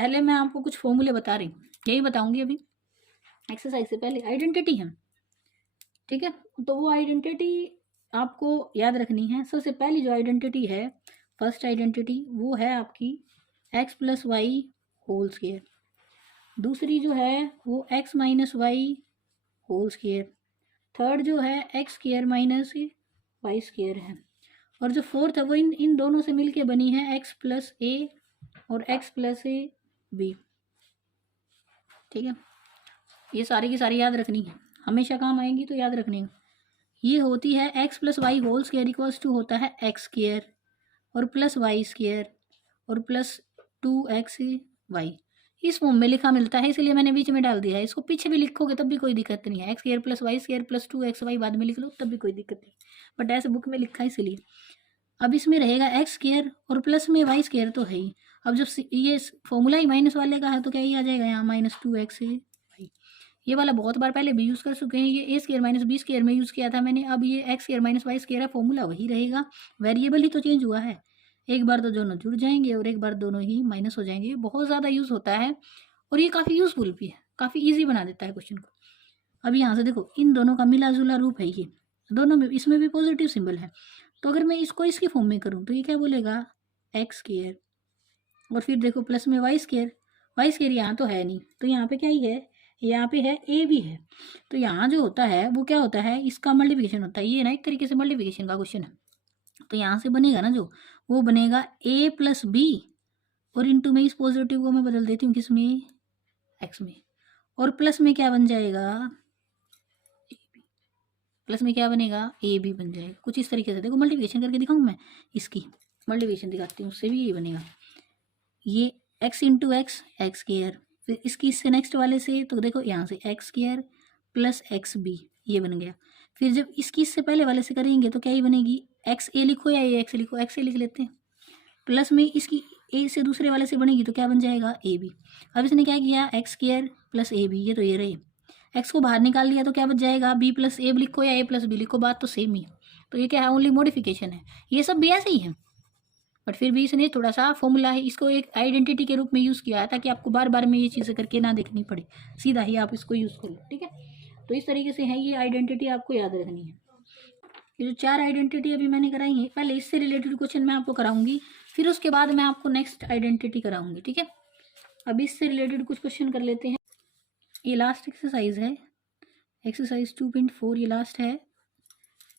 पहले मैं आपको कुछ फॉर्मूले बता रही हूँ, यही बताऊंगी अभी। एक्सरसाइज से पहले आइडेंटिटी है, ठीक है। तो वो आइडेंटिटी आपको याद रखनी है। सबसे पहली जो आइडेंटिटी है, फर्स्ट आइडेंटिटी, वो है आपकी x plus y whole square. दूसरी जो है वो x minus Y whole square. Third जो है x square minus y square है। और जो फोर्थ है वो इन दोनों से मिलके बनी है एक्स प्लस ए और एक्स प्लस ए बी, ठीक है। ये सारी की सारी याद रखनी है, हमेशा काम आएंगी तो याद रखनी है। ये होती है x plus y whole square equals to होता है एक्स स्क्वायर और प्लस वाई स्क्वायर और प्लस 2x वाई। इस फॉर्म में लिखा मिलता है, इसलिए मैंने बीच में डाल दिया है। इसको पीछे भी लिखोगे तब भी कोई दिक्कत नहीं है, x square plus Y square plus 2xy बाद में लिख लो तब भी कोई दिक्कत नहीं, बट ऐसे बुक में लिखा है इसलिए। अब इसमें रहेगा एक्स स्क्वायर और प्लस में वाई स्क्वायर तो है ही। अब जब ये फॉर्मूला ही माइनस वाले का है तो क्या ही आ जाएगा यहाँ -2x वाई। ये वाला बहुत बार पहले भी यूज़ कर चुके हैं, ये a square minus b square में यूज़ किया था मैंने। अब ये x square minus y square है, फॉर्मूला वही रहेगा, वेरिएबल ही तो चेंज हुआ है। एक बार तो दोनों जुड़ जाएंगे और एक बार दोनों ही माइनस हो जाएंगे। बहुत ज़्यादा यूज़ होता है और ये काफ़ी यूज़फुल भी है, काफ़ी ईजी बना देता है क्वेश्चन को। अब यहाँ से देखो, इन दोनों का मिला जुला रूप है ये, दोनों में इसमें भी पॉजिटिव सिंबल है। तो अगर मैं इसको इसके फॉर्म में करूँ तो ये क्या बोलेगा, एक्स स्क्वायर और फिर देखो प्लस में वाई स्क्वायर। वाई स्क्वायर यहाँ तो है नहीं, तो यहाँ पे क्या ही है, यहाँ पे है ए भी है। तो यहाँ जो होता है वो क्या होता है, इसका मल्टीप्लिकेशन होता है। ये ना एक तरीके से मल्टीप्लिकेशन का क्वेश्चन है। तो यहाँ से बनेगा ना जो, वो बनेगा ए प्लस बी और इंटू में इस पॉजिटिव को मैं बदल देती हूँ किस में, एक्स में। और प्लस में क्या बन जाएगा, प्लस में क्या बनेगा, ए बी बन जाएगा। कुछ इस तरीके से देखो, मल्टीप्लिकेशन करके दिखाऊँ मैं, इसकी मल्टीप्लिकेशन दिखाती हूँ, उससे भी ये बनेगा। ये x into x, x square, फिर इसकी इससे नेक्स्ट वाले से तो देखो यहाँ से x square plus x b, ये बन गया। फिर जब इसकी इससे पहले वाले से करेंगे तो क्या ही बनेगी, एक्स ए लिखो या ए एक्स लिखो, एक्स ए लिख लेते हैं। प्लस में इसकी ए से दूसरे वाले से बनेगी तो क्या बन जाएगा, ए बी। अब इसने क्या किया, x square plus a b, ये तो ये रहे। एक्स को बाहर निकाल लिया तो क्या बच जाएगा, बी प्लस ए लिखो या ए प्लस बी लिखो, बात तो सेम ही है। तो ये क्या है, ओनली मॉडिफिकेशन है। ये सब भी ऐसे ही है, बट फिर भी इसने थोड़ा सा फॉर्मूला है, इसको एक आइडेंटिटी के रूप में यूज़ किया है ताकि आपको बार बार में ये चीज़ें करके ना देखनी पड़े, सीधा ही आप इसको यूज़ करो, ठीक है। तो इस तरीके से है, ये आइडेंटिटी आपको याद रखनी है। ये जो 4 आइडेंटिटी अभी मैंने कराई है, पहले इससे रिलेटेड क्वेश्चन मैं आपको कराऊंगी, फिर उसके बाद मैं आपको नेक्स्ट आइडेंटिटी कराऊंगी, ठीक है। अब इससे रिलेटेड कुछ क्वेश्चन कर लेते हैं। ये लास्ट एक्सरसाइज है, एक्सरसाइज 2.4, ये लास्ट है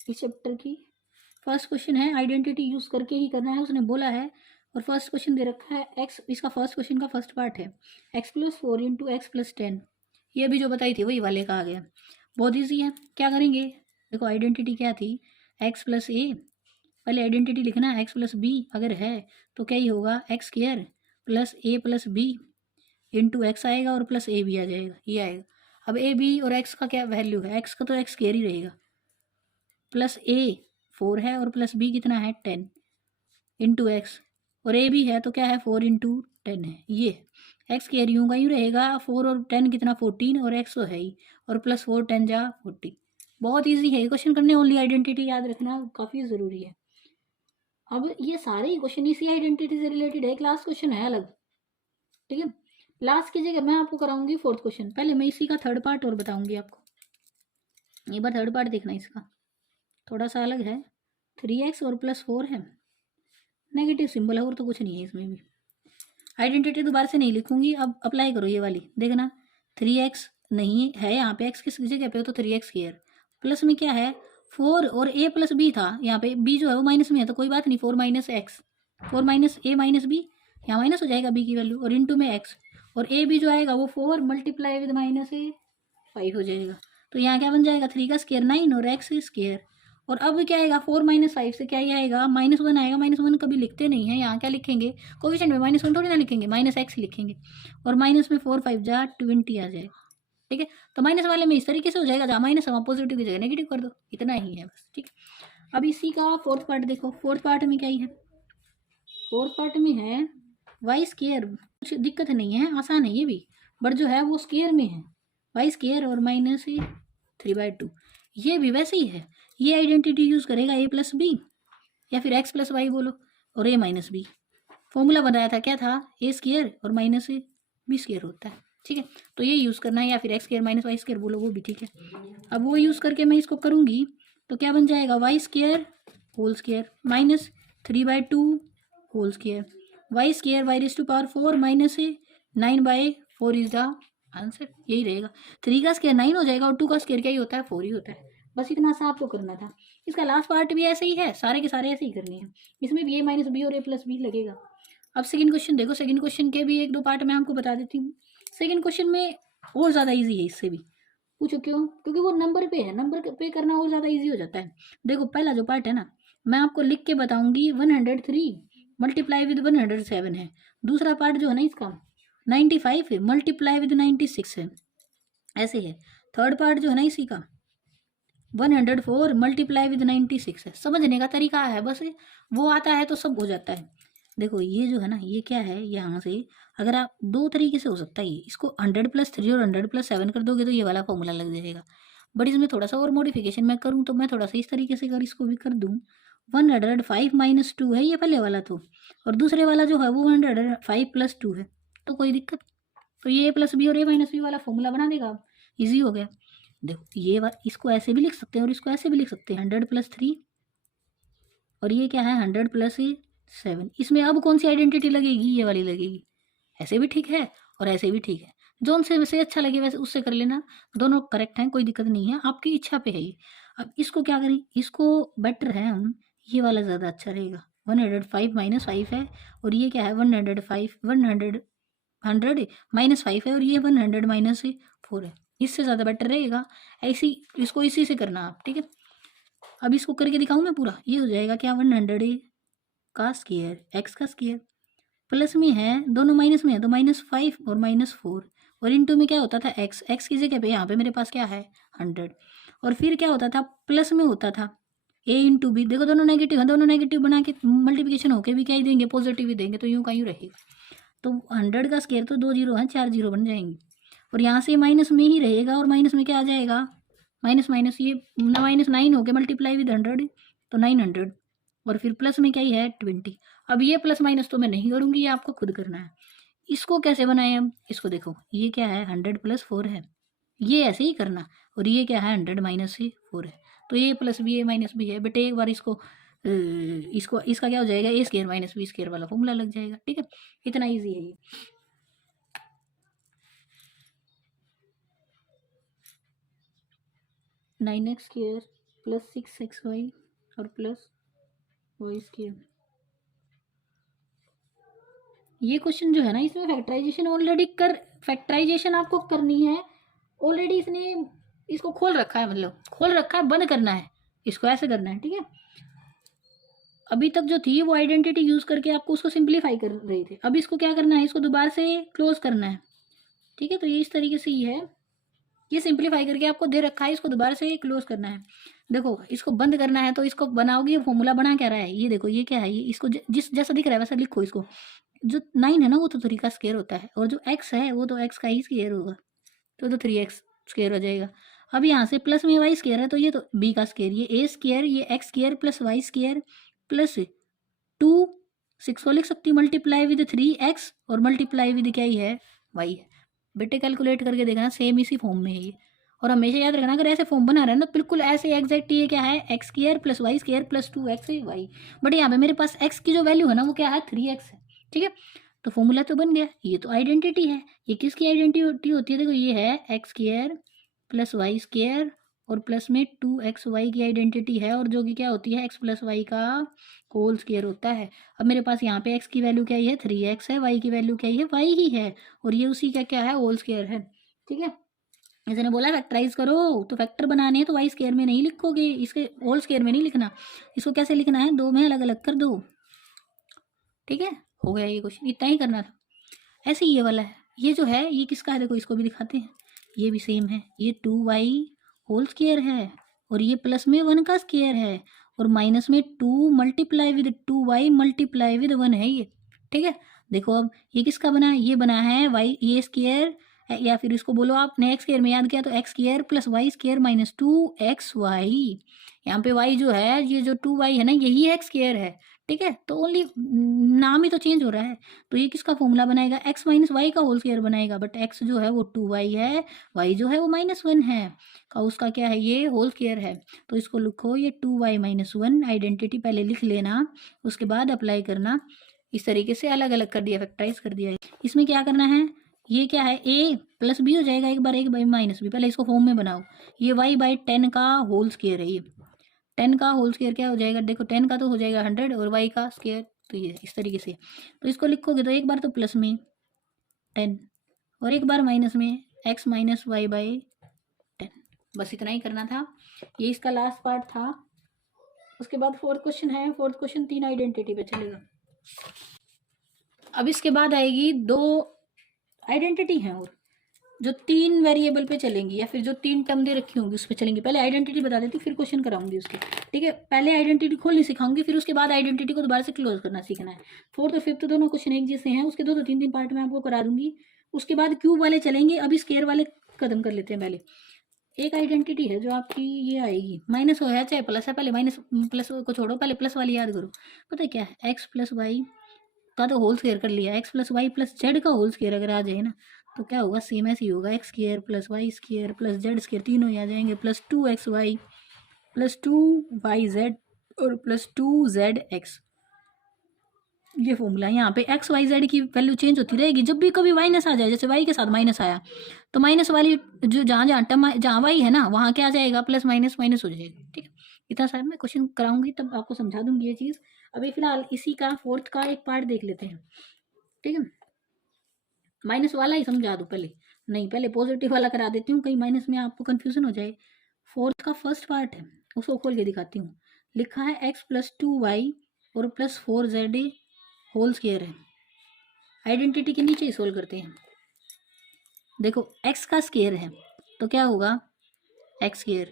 इस चैप्टर की। फर्स्ट क्वेश्चन है, आइडेंटिटी यूज करके ही करना है उसने बोला है। और फर्स्ट क्वेश्चन दे रखा है एक्स, इसका फर्स्ट क्वेश्चन का फर्स्ट पार्ट है x plus 4 into x plus 10। ये भी जो बताई थी वही वाले का आ गया। बहुत ईजी है, क्या करेंगे, देखो आइडेंटिटी क्या थी, एक्स प्लस ए, पहले आइडेंटिटी लिखना एक्स प्लस बी अगर है तो क्या ही होगा, एक्स स्क्वायर प्लस ए प्लस बी इंटू एक्स आएगा और प्लस ए बी आ जाएगा, ये आएगा। अब ए बी और एक्स का क्या वैल्यू है, एक्स का तो एक्स स्क्वायर ही रहेगा, प्लस ए 4 है और प्लस बी कितना है 10 इंटू एक्स, और ए भी है तो क्या है 4 इंटू 10 है। ये एक्स स्क्वायर यूँ का यूँ रहेगा, 4 और 10 कितना 14 और एक्स तो है ही, और प्लस 4 10 जा 40। बहुत ईजी है क्वेश्चन करने, ओनली आइडेंटिटी याद रखना काफ़ी ज़रूरी है। अब ये सारे ही क्वेश्चन इसी आइडेंटिटी से रिलेटेड है, क्लास क्वेश्चन है अलग, ठीक है। लास्ट की जगह मैं आपको कराऊंगी फोर्थ क्वेश्चन, पहले मैं इसी का थर्ड पार्ट और बताऊंगी आपको। एक बार थर्ड पार्ट देखना, इसका थोड़ा सा अलग है, 3x और प्लस 4 है, नेगेटिव सिंबल है और तो कुछ नहीं है इसमें भी। आइडेंटिटी दोबारा से नहीं लिखूंगी, अब अप्लाई करो ये वाली, देखना 3x नहीं है यहाँ पे, x किस जगह पे हो तो 3x स्क्वायर, प्लस में क्या है 4 और a प्लस b था, यहाँ पे b जो है वो माइनस में है तो कोई बात नहीं, 4 माइनस एक्स, 4 माइनस ए माइनस बी, यहाँ माइनस हो जाएगा b की वैल्यू, और इंटू में x, और a b जो आएगा वो 4 मल्टीप्लाई विद माइनस ए 5 हो जाएगा। तो यहाँ क्या बन जाएगा, 3 का स्क्वायर 9 और x स्क्वायर, और अब क्या आएगा 4 माइनस 5 से क्या ही आएगा, -1 आएगा। -1 कभी लिखते नहीं है, यहाँ क्या लिखेंगे, कोफिशिएंट में -1 थोड़ी ना लिखेंगे, माइनस एक्स लिखेंगे, और माइनस में 4 5 जा 20 आ जाएगा, ठीक है। तो माइनस वाले में इस तरीके से हो जाएगा, जहाँ माइनस है वहाँ पॉजिटिव की जगह नेगेटिव कर दो, इतना ही है बस, ठीक है। अब इसी का फोर्थ पार्ट देखो, फोर्थ पार्ट में क्या ही है, फोर्थ पार्ट में है वाई स्क्वायर, कुछ दिक्कत नहीं है, आसान है ये भी, बट जो है वो स्क्वायर में है, वाई स्क्वायर और माइनस 3/2, ये भी वैसे ही है। ये आइडेंटिटी यूज करेगा ए प्लस बी या फिर एक्स प्लस वाई बोलो, और ए माइनस बी। फॉर्मूला बनाया था क्या था, ए स्क्वायर और माइनस बी स्क्वायर होता है। ठीक है, तो ये यूज़ करना है, या फिर x square minus y square बोलो वो भी ठीक है। अब वो यूज़ करके मैं इसको करूँगी तो क्या बन जाएगा, y square whole square minus 3/2 whole square, y square y raise to power 4 माइनस 9/4 इज द आंसर। यही रहेगा, 3 का स्क्वायर 9 हो जाएगा और 2 का स्क्वायर क्या ही होता है, 4 ही होता है। बस इतना सा आपको करना था। इसका लास्ट पार्ट भी ऐसे ही है, सारे के सारे ऐसे ही करने हैं। इसमें भी a माइनस बी और a प्लस बी लगेगा। अब सेकंड क्वेश्चन देखो, सेकंड क्वेश्चन के भी एक दो पार्ट मैं आपको बता देती हूँ। सेकंड क्वेश्चन में और ज़्यादा इजी है इससे भी। पूछो क्यों, क्योंकि वो नंबर पे है, नंबर पे करना और ज़्यादा इजी हो जाता है। देखो पहला जो पार्ट है ना, मैं आपको लिख के बताऊंगी 103 मल्टीप्लाई विद 107 है। दूसरा पार्ट जो है ना इसका 95 है मल्टीप्लाई विद 96 है, ऐसे है। थर्ड पार्ट जो है ना इसी का 104 मल्टीप्लाई विद 96 है। समझने का तरीका है बस, वो आता है तो सब हो जाता है। देखो ये जो है ना, ये क्या है, यहाँ से अगर आप दो तरीके से हो सकता है ये, इसको 100+3 और 100+7 कर दोगे तो ये वाला फॉर्मूला लग जाएगा। बट इसमें थोड़ा सा और मॉडिफिकेशन मैं करूँ तो मैं थोड़ा सा इस तरीके से अगर इसको भी कर दूँ, 105 - 2 है ये पहले वाला तो, और दूसरे वाला जो है वो 105+2 है, तो कोई दिक्कत। तो ये a प्लस बी और a माइनस बी वाला फॉर्मूला बना देगा, ईजी हो गया। देखो ये इसको ऐसे भी लिख सकते हैं और इसको ऐसे भी लिख सकते हैं, 100+3 और ये क्या है 100+7। इसमें अब कौन सी आइडेंटिटी लगेगी, ये वाली लगेगी। ऐसे भी ठीक है और ऐसे भी ठीक है, जो उनसे वैसे अच्छा लगे वैसे उससे कर लेना, दोनों करेक्ट हैं, कोई दिक्कत नहीं है, आपकी इच्छा पे है ये। अब इसको क्या करें, इसको बेटर है हम, ये वाला ज़्यादा अच्छा रहेगा। 105 - 5 है और ये क्या है 105 -5 है और ये 100 - 4 है, इससे ज़्यादा बेटर रहेगा। ऐसी इसको इसी से करना आप, ठीक है। अब इसको करके दिखाऊं मैं पूरा, ये हो जाएगा क्या 100 का स्क्वायर एक्स का स्क्वायर, प्लस में है दोनों माइनस में है तो -5 और -4, और इनटू में क्या होता था एक्स, एक्स की जगह पे यहाँ पे मेरे पास क्या है 100, और फिर क्या होता था प्लस में होता था a इंटू बी। देखो दोनों नेगेटिव है, दोनों नेगेटिव बना के मल्टीप्लिकेशन होके भी क्या ही देंगे, पॉजिटिव ही देंगे, तो यूँ का यूँ रहेगा। तो 100 का स्क्वायर तो 2 जीरो है, 4 जीरो बन जाएंगे, और यहाँ से माइनस में ही रहेगा, और माइनस में क्या आ जाएगा माइनस माइनस, ये -9 हो गया मल्टीप्लाई विद 100 तो 900, और फिर प्लस में क्या ही है 20। अब ये प्लस माइनस तो मैं नहीं करूँगी, ये आपको खुद करना है। इसको कैसे बनाएं, अब इसको देखो, ये क्या है 100+4 है, ये ऐसे ही करना, और ये क्या है 100 - 4 है, तो ये प्लस बी ए माइनस बी है। बेटे एक बार इसको इसका क्या हो जाएगा a square minus b square वाला फॉर्मूला लग जाएगा, ठीक है। इतना ईजी है ये। 9x² + 6xy और प्लस y²। ये क्वेश्चन जो है ना, इसमें फैक्टराइजेशन ऑलरेडी फैक्टराइजेशन आपको करनी है, ऑलरेडी इसने इसको खोल रखा है, मतलब खोल रखा है, बंद करना है, इसको ऐसे करना है, ठीक है। अभी तक जो थी वो आइडेंटिटी यूज करके आपको उसको सिंप्लीफाई कर रहे थे, अब इसको क्या करना है, इसको दोबारा से क्लोज करना है, ठीक है। तो ये इस तरीके से ही है, ये सिंप्लीफाई करके आपको दे रखा है, इसको दोबारा से क्लोज करना है। देखो इसको बंद करना है तो इसको बनाओगे, फॉर्मूला बना क्या रहा है, ये देखो ये क्या है, ये इसको जिस जैसा दिख रहा है वैसा लिखो इसको। जो 9 है ना वो तो 3 का स्क्वायर होता है, और जो x है वो तो x का ही स्क्वायर होगा, तो 3x स्क्वायर हो जाएगा। अब यहाँ से प्लस में y स्क्वायर है तो ये तो b का स्क्वायर, ये a स्क्वायर, ये x स्क्वायर प्लस y स्क्वायर प्लस 2 6 को लिख सकती हूँ मल्टीप्लाई विद 3x और मल्टीप्लाई विद क्या ही है y है। बेटे कैलकुलेट करके देखना, सेम इसी फॉर्म में है ये, और हमेशा याद रखना अगर ऐसे फॉर्म बना रहे हैं ना बिल्कुल ऐसे एग्जैक्ट, ये क्या है x square plus Y square plus 2x but यहाँ पे मेरे पास x की जो वैल्यू है ना वो क्या है 3x है, ठीक है। तो फॉर्मूला तो बन गया, ये तो आइडेंटिटी है। ये किसकी आइडेंटिटी होती है, देखो ये है x square plus Y square और प्लस में 2xy की आइडेंटिटी है, और जो कि क्या होती है x प्लस वाई का होल स्क्वायर होता है। अब मेरे पास यहाँ पे x की वैल्यू क्या है 3x है, y की वैल्यू क्या है y ही है, और ये उसी का क्या है होल स्क्वायर है, ठीक है। इसने बोला फैक्टराइज करो, तो फैक्टर बनाने हैं तो वाई स्क्वायर में नहीं लिखोगे, इसके होल स्क्वायर में नहीं लिखना, इसको कैसे लिखना है, दो में अलग अलग कर दो, ठीक है। हो गया ये क्वेश्चन, इतना ही करना था। ऐसे ही ये वाला है, ये जो है ये किसका है, देखो इसको भी दिखाते हैं, ये भी सेम है, ये 2y होल स्क्वायर है, और ये प्लस में 1 का स्क्वायर है, और माइनस में 2 multiply with 2y multiply with 1 है ये, ठीक है। देखो अब ये किसका बना है, ये बना है y ये स्क्वायर, या फिर इसको बोलो आपने एक्स स्क्वायर में याद किया तो x square plus Y square minus 2xy। यहाँ पे y जो है, ये जो 2y है ना यही एक्स स्क्वायर है, ठीक है, तो ओनली नाम ही तो चेंज हो रहा है। तो ये किसका फॉर्मूला बनाएगा, एक्स माइनस वाई का होल स्क्वायर बनाएगा, बट एक्स जो है वो 2y है, वाई जो है वो -1 है, का उसका क्या है, ये होल स्क्वायर है। तो इसको लिखो ये 2y - 1 आइडेंटिटी पहले लिख लेना, उसके बाद अप्लाई करना। इस तरीके से अलग अलग कर दिया, फैक्टराइज कर दिया। इसमें क्या करना है, ये क्या है, a प्लस बी हो जाएगा, एक बार a माइनस बी, पहले इसको फॉर्म में बनाओ। ये y/10 का होल स्क्वायर है, ये 10 का होल स्क्वायर क्या हो जाएगा, देखो 10 का तो हो जाएगा 100 और y का स्क्वायर, तो ये इस तरीके से। तो इसको लिखोगे तो एक बार तो प्लस में 10 और एक बार माइनस में x - y/10। बस इतना ही करना था, ये इसका लास्ट पार्ट था। उसके बाद फोर्थ क्वेश्चन है, फोर्थ क्वेश्चन 3 आइडेंटिटी पे चलेगा। अब इसके बाद आएगी 2 आइडेंटिटी हैं और जो 3 वेरिएबल पे चलेंगी, या फिर जो 3 टर्म दे रखी होंगी उस पर चलेंगी। पहले आइडेंटिटी बता देती, फिर क्वेश्चन कराऊंगी उसके, ठीक है। पहले आइडेंटिटी खोलनी सिखाऊंगी, फिर उसके बाद आइडेंटिटी को दोबारा से क्लोज करना सीखना है। फोर्थ और फिफ्थ दोनों क्वेश्चन एक जैसे हैं, उसके 2-3 पार्ट में आपको करा दूंगी। उसके बाद क्यूब वाले चलेंगे, अभी स्केयर वाले खत्म कर लेते हैं। पहले एक आइडेंटिटी है जो आपकी ये आएगी, माइनस हो है चाहे प्लस है, पहले माइनस प्लस को छोड़ो, पहले प्लस वाली याद करो। पता है क्या है, एक्स प्लस वाई का तो होल स्क्वायर कर लिया, x plus Y plus z का होल स्क्वायर अगर आ जाए ना, तो क्या होगा, सेम ऐसे ही होगा, x square plus Y square plus Z square, तीनों ही आ जाएंगे, प्लस 2xy प्लस 2yz और प्लस 2zx। ये फॉर्मूला है। यहाँ पे एक्स वाई जेड की वैल्यू चेंज होती रहेगी, जब भी कभी माइनस आ जाए, जैसे वाई के साथ माइनस आया तो माइनस वाली जो जहाँ जहाँ टर्म जहाँ वाई है ना, वहाँ क्या आ जाएगा, प्लस माइनस माइनस हो जाएगा, ठीक है। इतना सारा मैं क्वेश्चन कराऊंगी तब आपको समझा दूंगी ये चीज़। अभी फिलहाल इसी का फोर्थ का एक पार्ट देख लेते हैं, ठीक है। माइनस वाला ही समझा दूँ पहले, नहीं पहले पॉजिटिव वाला करा देती हूँ, कहीं माइनस में आपको कन्फ्यूजन हो जाए। फोर्थ का फर्स्ट पार्ट है, उसको खोल के दिखाती हूँ। लिखा है x + 2y और प्लस 4z होल स्क्वायर है। आइडेंटिटी के नीचे ही सोल्व करते हैं। देखो x का स्क्वायर है तो क्या होगा, एक्स स्क्वायर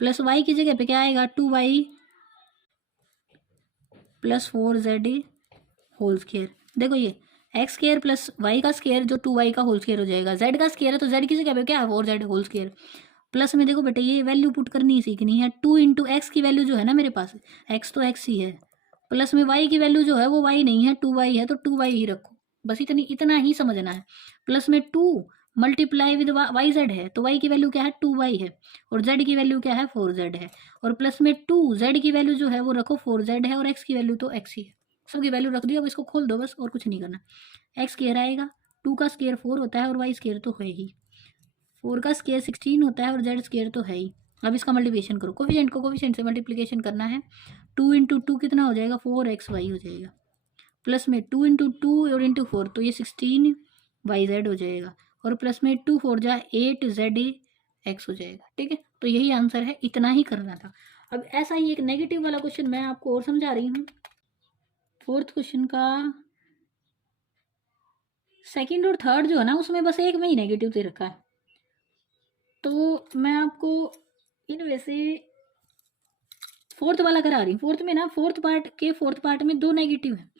प्लस y की जगह पे क्या आएगा, 2y plus 4z whole square. देखो ये एक्स स्क्वायर प्लस वाई का स्क्वायर जो 2y का होल स्क्वायर हो जाएगा, z का स्क्वायर है तो z की जगह पे क्या है, 4z होल स्क्वायर। प्लस में देखो बेटे ये वैल्यू पुट करनी सीखनी है, 2 × x की वैल्यू जो है ना मेरे पास, x तो x ही है, प्लस में y की वैल्यू जो है वो y नहीं है, 2y है, तो 2y ही रखो। बस इतना ही समझना है। प्लस में 2 मल्टीप्लाई विद वाई जेड है, तो y की वैल्यू क्या है, 2y है, और z की वैल्यू क्या है, 4z है, और प्लस में 2z की वैल्यू जो है वो रखो 4z है, और x की वैल्यू तो x ही है। सबकी वैल्यू रख दी, अब इसको खोल दो बस, और कुछ नहीं करना। एक्स स्क्वायर आएगा, 2 का स्क्वायर 4 होता है और वाई स्क्वायर तो है ही, 4 का स्क्वायर 16 होता है और जेड स्क्वायर तो है ही। अब इसका मल्टीप्लिकेशन करो, कोफिशिएंट से मल्टीप्लिकेशन करना है। 2 × 2 कितना हो जाएगा, 4xy हो जाएगा, प्लस में 2 × 2 और इंटू 4 तो ये 16yz हो जाएगा, और प्लस में 2 4 जा 8zx हो जाएगा, ठीक है। तो यही आंसर है, इतना ही करना था। अब ऐसा ही एक नेगेटिव वाला क्वेश्चन मैं आपको और समझा रही हूँ। फोर्थ क्वेश्चन का सेकंड और थर्ड जो है ना, उसमें बस एक में ही नेगेटिव दे रखा है, तो मैं आपको इनमें से फोर्थ वाला करा रही हूँ। फोर्थ में ना, फोर्थ पार्ट में 2 नेगेटिव है।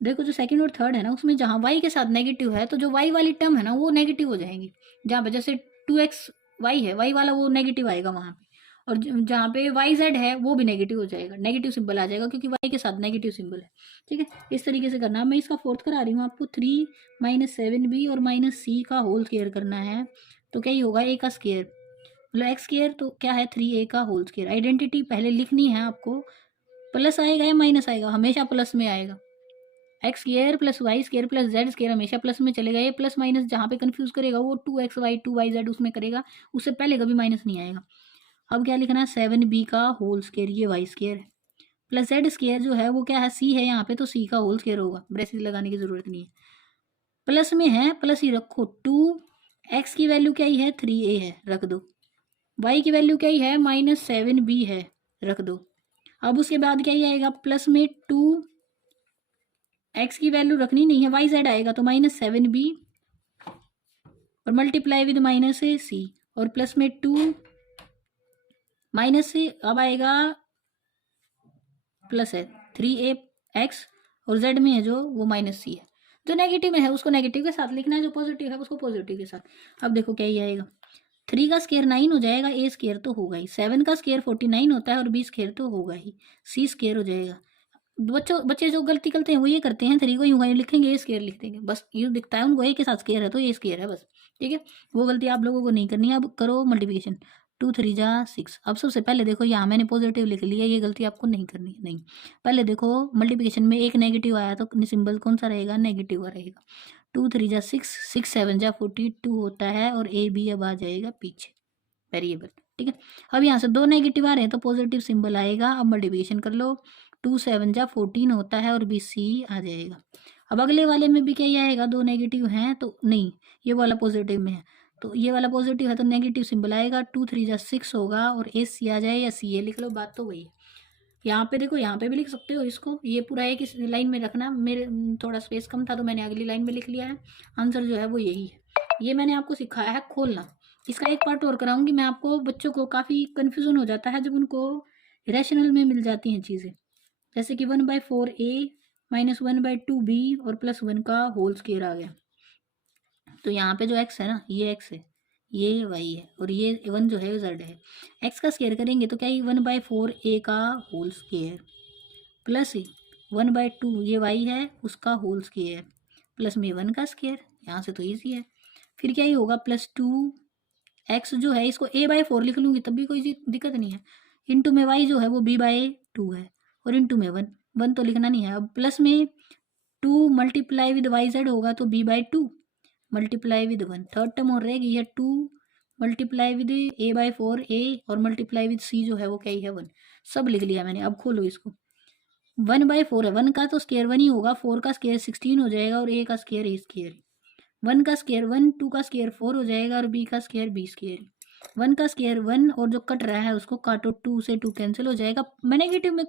देखो जो सेकंड और थर्ड है ना, उसमें जहाँ y के साथ नेगेटिव है तो जो y वाली टर्म है ना वो नेगेटिव हो जाएंगी। जहाँ पे जैसे 2xy है, y वाला वो नेगेटिव आएगा वहाँ पे, और जहाँ पे yz है वो भी नेगेटिव हो जाएगा, नेगेटिव सिंबल आ जाएगा क्योंकि y के साथ नेगेटिव सिंबल है, ठीक है। इस तरीके से करना। मैं इसका फोर्थ करा रही हूँ आपको, 3 - 7b और -c का होल स्क्वायर करना है। तो क्या ही होगा, a का स्क्वायर मतलब एक्स स्क्वायर तो क्या है, 3a का होल स्क्वायर। आइडेंटिटी पहले लिखनी है आपको, प्लस आएगा या माइनस आएगा, हमेशा प्लस में आएगा। X square plus Y square plus Z square हमेशा प्लस में चलेगा। ये प्लस माइनस जहाँ पे कंफ्यूज करेगा वो 2xy 2yz उसमें करेगा, उससे पहले कभी माइनस नहीं आएगा। अब क्या लिखना है, 7b का होल स्क्वायर, ये वाई स्क्वायर है, प्लस जेड स्क्वायर जो है वो क्या है, c है यहाँ पे, तो c का होल स्क्वायर होगा, ब्रेसेस लगाने की जरूरत नहीं है। प्लस में है, प्लस ही रखो। 2x की वैल्यू क्या ही है, 3a है, रख दो। y की वैल्यू क्या ही है, -7b है, रख दो। अब उसके बाद क्या ही आएगा, प्लस में 2x की वैल्यू रखनी नहीं है, yz आएगा तो -7b और मल्टीप्लाई विद -c, और प्लस में 2 माइनस से अब आएगा प्लस है 3ax, और z में है जो वो -c है। जो नेगेटिव में है उसको नेगेटिव के साथ लिखना है, जो पॉजिटिव है उसको पॉजिटिव के साथ। अब देखो क्या ही आएगा, 3 का स्क्वायर 9 हो जाएगा, a स्क्वायर तो होगा ही, 7 का स्क्वायर 49 होता है और b स्क्वायर तो होगा ही, c स्क्वायर हो जाएगा। बच्चे जो गलती करते हैं वो ये करते हैं, 3 को यूं लिखेंगे, ये स्केयर लिख देंगे, बस यूं दिखता है उनको ए के साथ स्केयर है तो ये स्केयर है बस। ठीक है, वो गलती आप लोगों को नहीं करनी है। अब करो मल्टीप्लिकेशन, 2 3 जा 6। अब सबसे पहले देखो यहाँ मैंने पॉजिटिव लिख लिया, ये गलती आपको नहीं करनी है, नहीं। पहले देखो मल्टीप्लिकेशन में एक नेगेटिव आया तो सिंबल कौन सा रहेगा, नेगेटिव रहेगा। 2 3 जा 6, 6 7 जा 42 होता है, और ए बी अब आ जाएगा पीछे वेरिएबल। ठीक है, अब यहाँ से 2 नेगेटिव आ रहे हैं तो पॉजिटिव सिंबल आएगा। अब मल्टीप्लिकेशन कर लो, 2 7 जा 14 होता है, और बी सी आ जाएगा। अब अगले वाले में भी क्या ही आएगा, 2 नेगेटिव हैं तो नहीं, ये वाला पॉजिटिव में है तो ये वाला पॉजिटिव है तो नेगेटिव सिंबल आएगा। 2 3 जा 6 होगा, और ए सी आ जाए या सी ए लिख लो, बात तो वही है। यहाँ पे देखो, यहाँ पे भी लिख सकते हो इसको, ये पूरा एक इस लाइन में रखना। मेरे थोड़ा स्पेस कम था तो मैंने अगली लाइन में लिख लिया है। आंसर जो है वो यही है। ये मैंने आपको सिखाया है खोलना। इसका एक पार्ट और कराऊंगी मैं आपको। बच्चों को काफ़ी कन्फ्यूज़न हो जाता है जब उनको रैशनल में मिल जाती हैं चीज़ें, जैसे कि 1/4 A - 1/2 B और +1 का होल स्क्वायर आ गया। तो यहाँ पे जो x है ना, ये x है, ये y है, और ये 1 जो है z है। x का स्क्वायर करेंगे तो क्या ये 1/4 A का होल स्क्वायर प्लस 1/2 ये y है उसका होल स्क्वायर प्लस में 1 का स्क्वायर। यहाँ से तो ईजी है। फिर क्या ही होगा, +2 x जो है इसको A/4 लिख लूँगी तब भी कोई दिक्कत नहीं है। इंटू में y जो है वो B/2 है, और इंटू में 1 तो लिखना नहीं है। अब प्लस में 2 मल्टीप्लाई विद YZ होगा तो B/2 multiply with 1, third term और रहेगी ये 2 मल्टीप्लाई विद A/4 और मल्टीप्लाई विद C जो है वो क्या ही है 1। सब लिख लिया मैंने। अब खोलो इसको, 1/4 है, 1 का तो स्क्वायर 1 ही होगा, 4 का स्क्वायर 16 हो जाएगा, और A का स्क्वायर A स्क्वायर। 1 का स्क्वायर 1, 2 का स्क्वायर 4 हो जाएगा, और B का स्क्वायर B स्क्वायर। 1 का स्क्वायर 1, और जो कट रहा है उसको काटो, 2 से 2 कैंसिल हो जाएगा। मैं नेगेटिव में,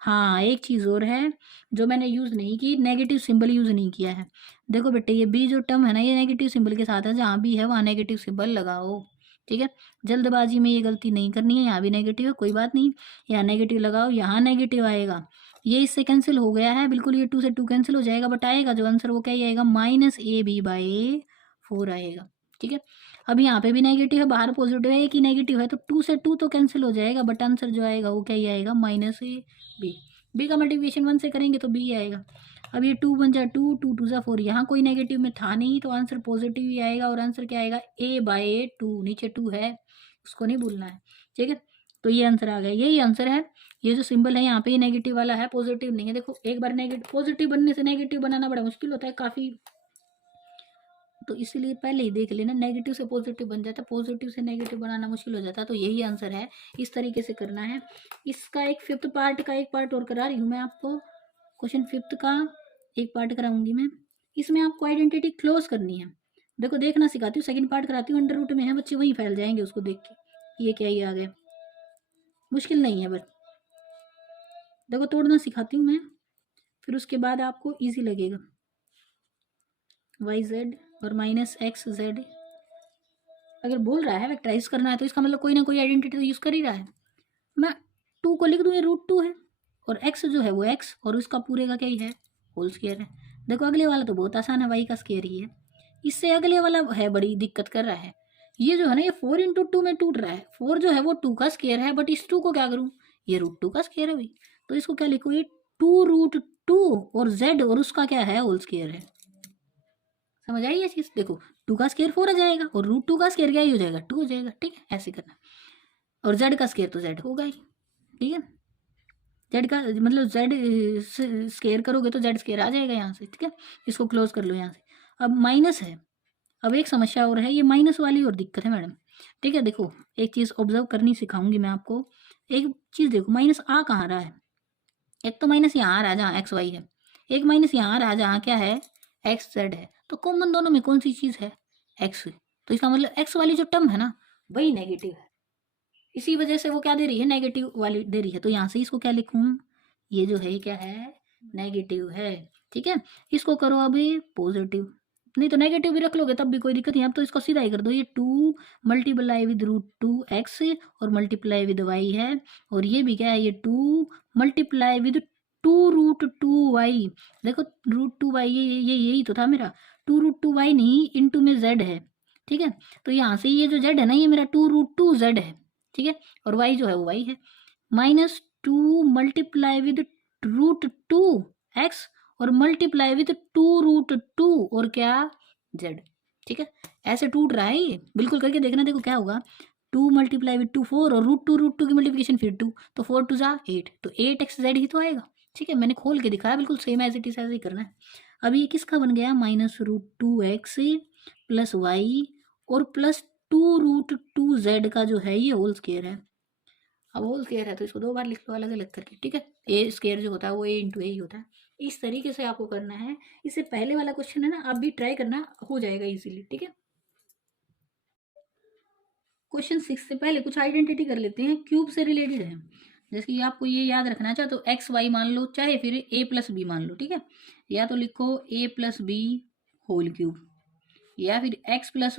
हाँ एक चीज़ और है जो मैंने यूज़ नहीं की, नेगेटिव सिंबल यूज़ नहीं किया है। देखो बेटे, ये बी जो टर्म है ना, ये नेगेटिव सिंबल के साथ है, जहाँ भी है वहाँ नेगेटिव सिंबल लगाओ। ठीक है, जल्दबाजी में ये गलती नहीं करनी है। यहाँ भी नेगेटिव है, कोई बात नहीं, यहाँ नेगेटिव लगाओ, यहाँ नेगेटिव आएगा, ये इससे कैंसिल हो गया है बिल्कुल, ये 2 से 2 कैंसिल हो जाएगा, बट आएगा जो आंसर वो क्या ही आएगा, -AB/4 आएगा। ठीक है, अब यहाँ पे भी नेगेटिव है, बाहर पॉजिटिव है, एक ही नेगेटिव है तो 2 से 2 तो कैंसिल हो जाएगा, बट आंसर जो आएगा वो क्या ही आएगा, -AB। बी का मल्टीप्लिकेशन 1 से करेंगे तो बी आएगा। अब ये 2 1 जा 2, 2 2 जा 4, यहाँ कोई नेगेटिव में था नहीं तो आंसर पॉजिटिव ही आएगा, और आंसर क्या आएगा, A/2। नीचे 2 है, उसको नहीं भूलना है। ठीक है, तो ये आंसर आ गया, यही आंसर है। ये जो सिंबल है यहाँ पे ये नेगेटिव वाला है, पॉजिटिव नहीं है। देखो एक बार नेगेटिव, पॉजिटिव बनने से नेगेटिव बनाना बड़ा मुश्किल होता है काफ़ी, तो इसीलिए पहले ही देख लेना, नेगेटिव से पॉजिटिव बन जाता है, पॉजिटिव से नेगेटिव बनाना मुश्किल हो जाता है। तो यही आंसर है, इस तरीके से करना है। इसका एक 5th पार्ट का एक पार्ट और करा रही हूँ मैं आपको, क्वेश्चन 5th का एक पार्ट कराऊंगी मैं। इसमें आपको आइडेंटिटी क्लोज करनी है। देखो देखना सिखाती हूँ, सेकंड पार्ट कराती हूँ, अंडर रूट में है, बच्चे वहीं फैल जाएंगे उसको देख के, ये क्या ही आ गया, मुश्किल नहीं है, बस देखो तोड़ना सिखाती हूँ मैं, फिर उसके बाद आपको ईजी लगेगा। YZ और -XZ अगर बोल रहा है वेक्टराइज करना है तो इसका मतलब कोई ना कोई आइडेंटिटी तो यूज़ कर ही रहा है। मैं 2 को लिख दूँ, ये √2 है, और x जो है वो x, और उसका पूरे का क्या ही है, होल स्क्वायर है। देखो अगले वाला तो बहुत आसान है, y का स्क्वायर ही है। इससे अगले वाला है बड़ी दिक्कत कर रहा है, ये जो है ना ये 4 × 2 में टूट रहा है। 4 जो है वो 2 का स्क्वायर है, बट इस 2 को क्या करूँ, ये √2 का स्क्वायर है भाई, तो इसको क्या लिखो, ये 2√2 और z और उसका क्या है, होल स्क्वायर है। समझ आई ये चीज़। देखो 2 का स्क्वायर 4 आ जाएगा, और √2 का स्क्वायर क्या ही हो जाएगा, 2 हो जाएगा। ठीक है, ऐसे करना, और z का स्क्वायर तो z होगा ही। ठीक है, जेड का मतलब जेड स्क्वायर करोगे तो जेड स्क्वायर आ जाएगा यहाँ से। ठीक है, इसको क्लोज कर लो यहाँ से। अब माइनस है, अब एक समस्या और है, ये माइनस वाली और दिक्कत है मैडम। ठीक है, देखो एक चीज़ ऑब्जर्व करनी सिखाऊंगी मैं आपको। एक चीज़ देखो, माइनस आ कहाँ रहा है, एक तो माइनस यहाँ आ रहा है जहाँ XY है, एक माइनस यहाँ आ रहा है जहाँ क्या है, XZ है। तो कॉमन दोनों में कौन सी चीज़ है, x। तो इसका मतलब x वाली जो टर्म है ना वही नेगेटिव है, इसी वजह से वो क्या दे रही है, नेगेटिव वाली दे रही है। तो यहाँ से इसको क्या लिखूँ, ये जो है क्या है, नेगेटिव है। ठीक है, इसको करो अभी पॉजिटिव, नहीं तो नेगेटिव भी रख लोगे तब भी कोई दिक्कत नहीं। अब तो इसको सीधा ही कर दो, ये 2 मल्टीप्लाई विद √2x और मल्टीप्लाई विद y है, और ये भी क्या है, ये 2 मल्टीप्लाई विद 2√2y। देखो √2y ये यही तो था मेरा, 2√2y नहीं, इंटू में z है। ठीक है, तो यहाँ से ये जो z है ना ये मेरा 2√2z है। ठीक है, और y जो है वो y है, -2 मल्टीप्लाई विद √2x और मल्टीप्लाई विथ 2√2 और क्या z। ठीक है, ऐसे टूट रहा है ये, बिल्कुल करके देखना, देखो क्या होगा। 2 मल्टीप्लाई विथ 2 4 और √2 की मल्टीप्लिकेशन फिर 2, तो 4 2 जा 8, तो 8xz ही तो आएगा। ठीक है, मैंने खोल के दिखाया, बिल्कुल सेम एज इट इज ऐसे ही करना है। अब ये किसका बन गया, -√2x प्लस वाई और प्लस 2√2z का जो है ये होल स्क्वायर है। अब होल स्क्वायर है तो इसको 2 बार लिख लो अलग अलग करके। ठीक है, ए स्क्वायर जो होता है वो a इंटू ए ही होता है। इस तरीके से आपको करना है। इससे पहले वाला क्वेश्चन है ना, आप भी ट्राई करना, हो जाएगा इजीली। ठीक है, क्वेश्चन 6 से पहले कुछ आइडेंटिटी कर लेते हैं, क्यूब से रिलेटेड है। जैसे कि आपको ये याद रखना, चाहे तो एक्स वाई मान लो, चाहे फिर a प्लस बी मान लो। ठीक है, या तो लिखो a plus b whole cube, या फिर x plus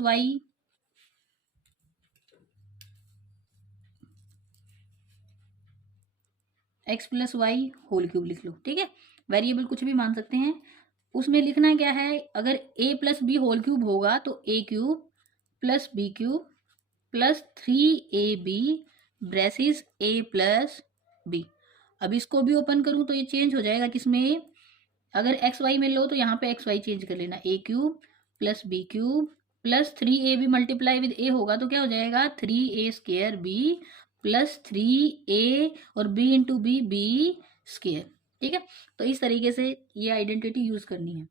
y whole cube लिख लो। ठीक है, वेरिएबल कुछ भी मान सकते हैं। उसमें लिखना क्या है, अगर a plus b whole cube होगा तो a cube plus b cube plus 3ab braces a plus b. अब इसको भी ओपन करूं तो ये चेंज हो जाएगा किसमें, अगर एक्स वाई में लो तो यहाँ पे एक्स वाई चेंज कर लेना, a cube plus b cube plus 3ab multiply with a होगा तो क्या हो जाएगा 3a square b plus 3a और b इंटू बी स्क्वेयर। ठीक है, तो इस तरीके से ये आइडेंटिटी यूज करनी है।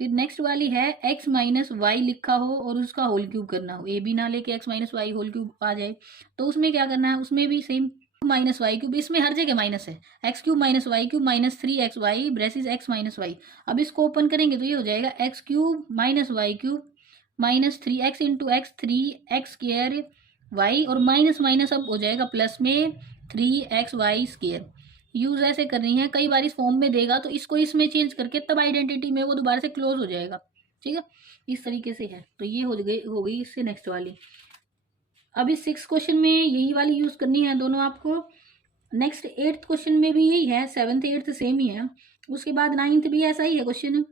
फिर नेक्स्ट वाली है x माइनस वाई लिखा हो और उसका होल क्यूब करना हो, ए बी ना लेके x minus Y whole cube आ जाए, तो उसमें क्या करना है, उसमें भी सेम माइनस वाई क्यूब, इसमें हर जगह माइनस है, x cube minus y cube minus 3xy braces x minus y. अब इसको ओपन करेंगे तो ये हो जाएगा x cube minus y cube minus 3x into x 3x square y और माइनस माइनस अब हो जाएगा प्लस में 3xy स्क्र। यूज ऐसे करनी है, कई बार इस फॉर्म में देगा तो इसको इसमें चेंज करके तब आइडेंटिटी में वो दोबारा से क्लोज हो जाएगा। ठीक है, इस तरीके से है। तो ये हो गई इससे नेक्स्ट वाली। अब इस 6 क्वेश्चन में यही वाली यूज करनी है दोनों आपको। नेक्स्ट 8th क्वेश्चन में भी यही है, 7th 8th सेम ही है, उसके बाद 9th भी ऐसा ही है क्वेश्चन।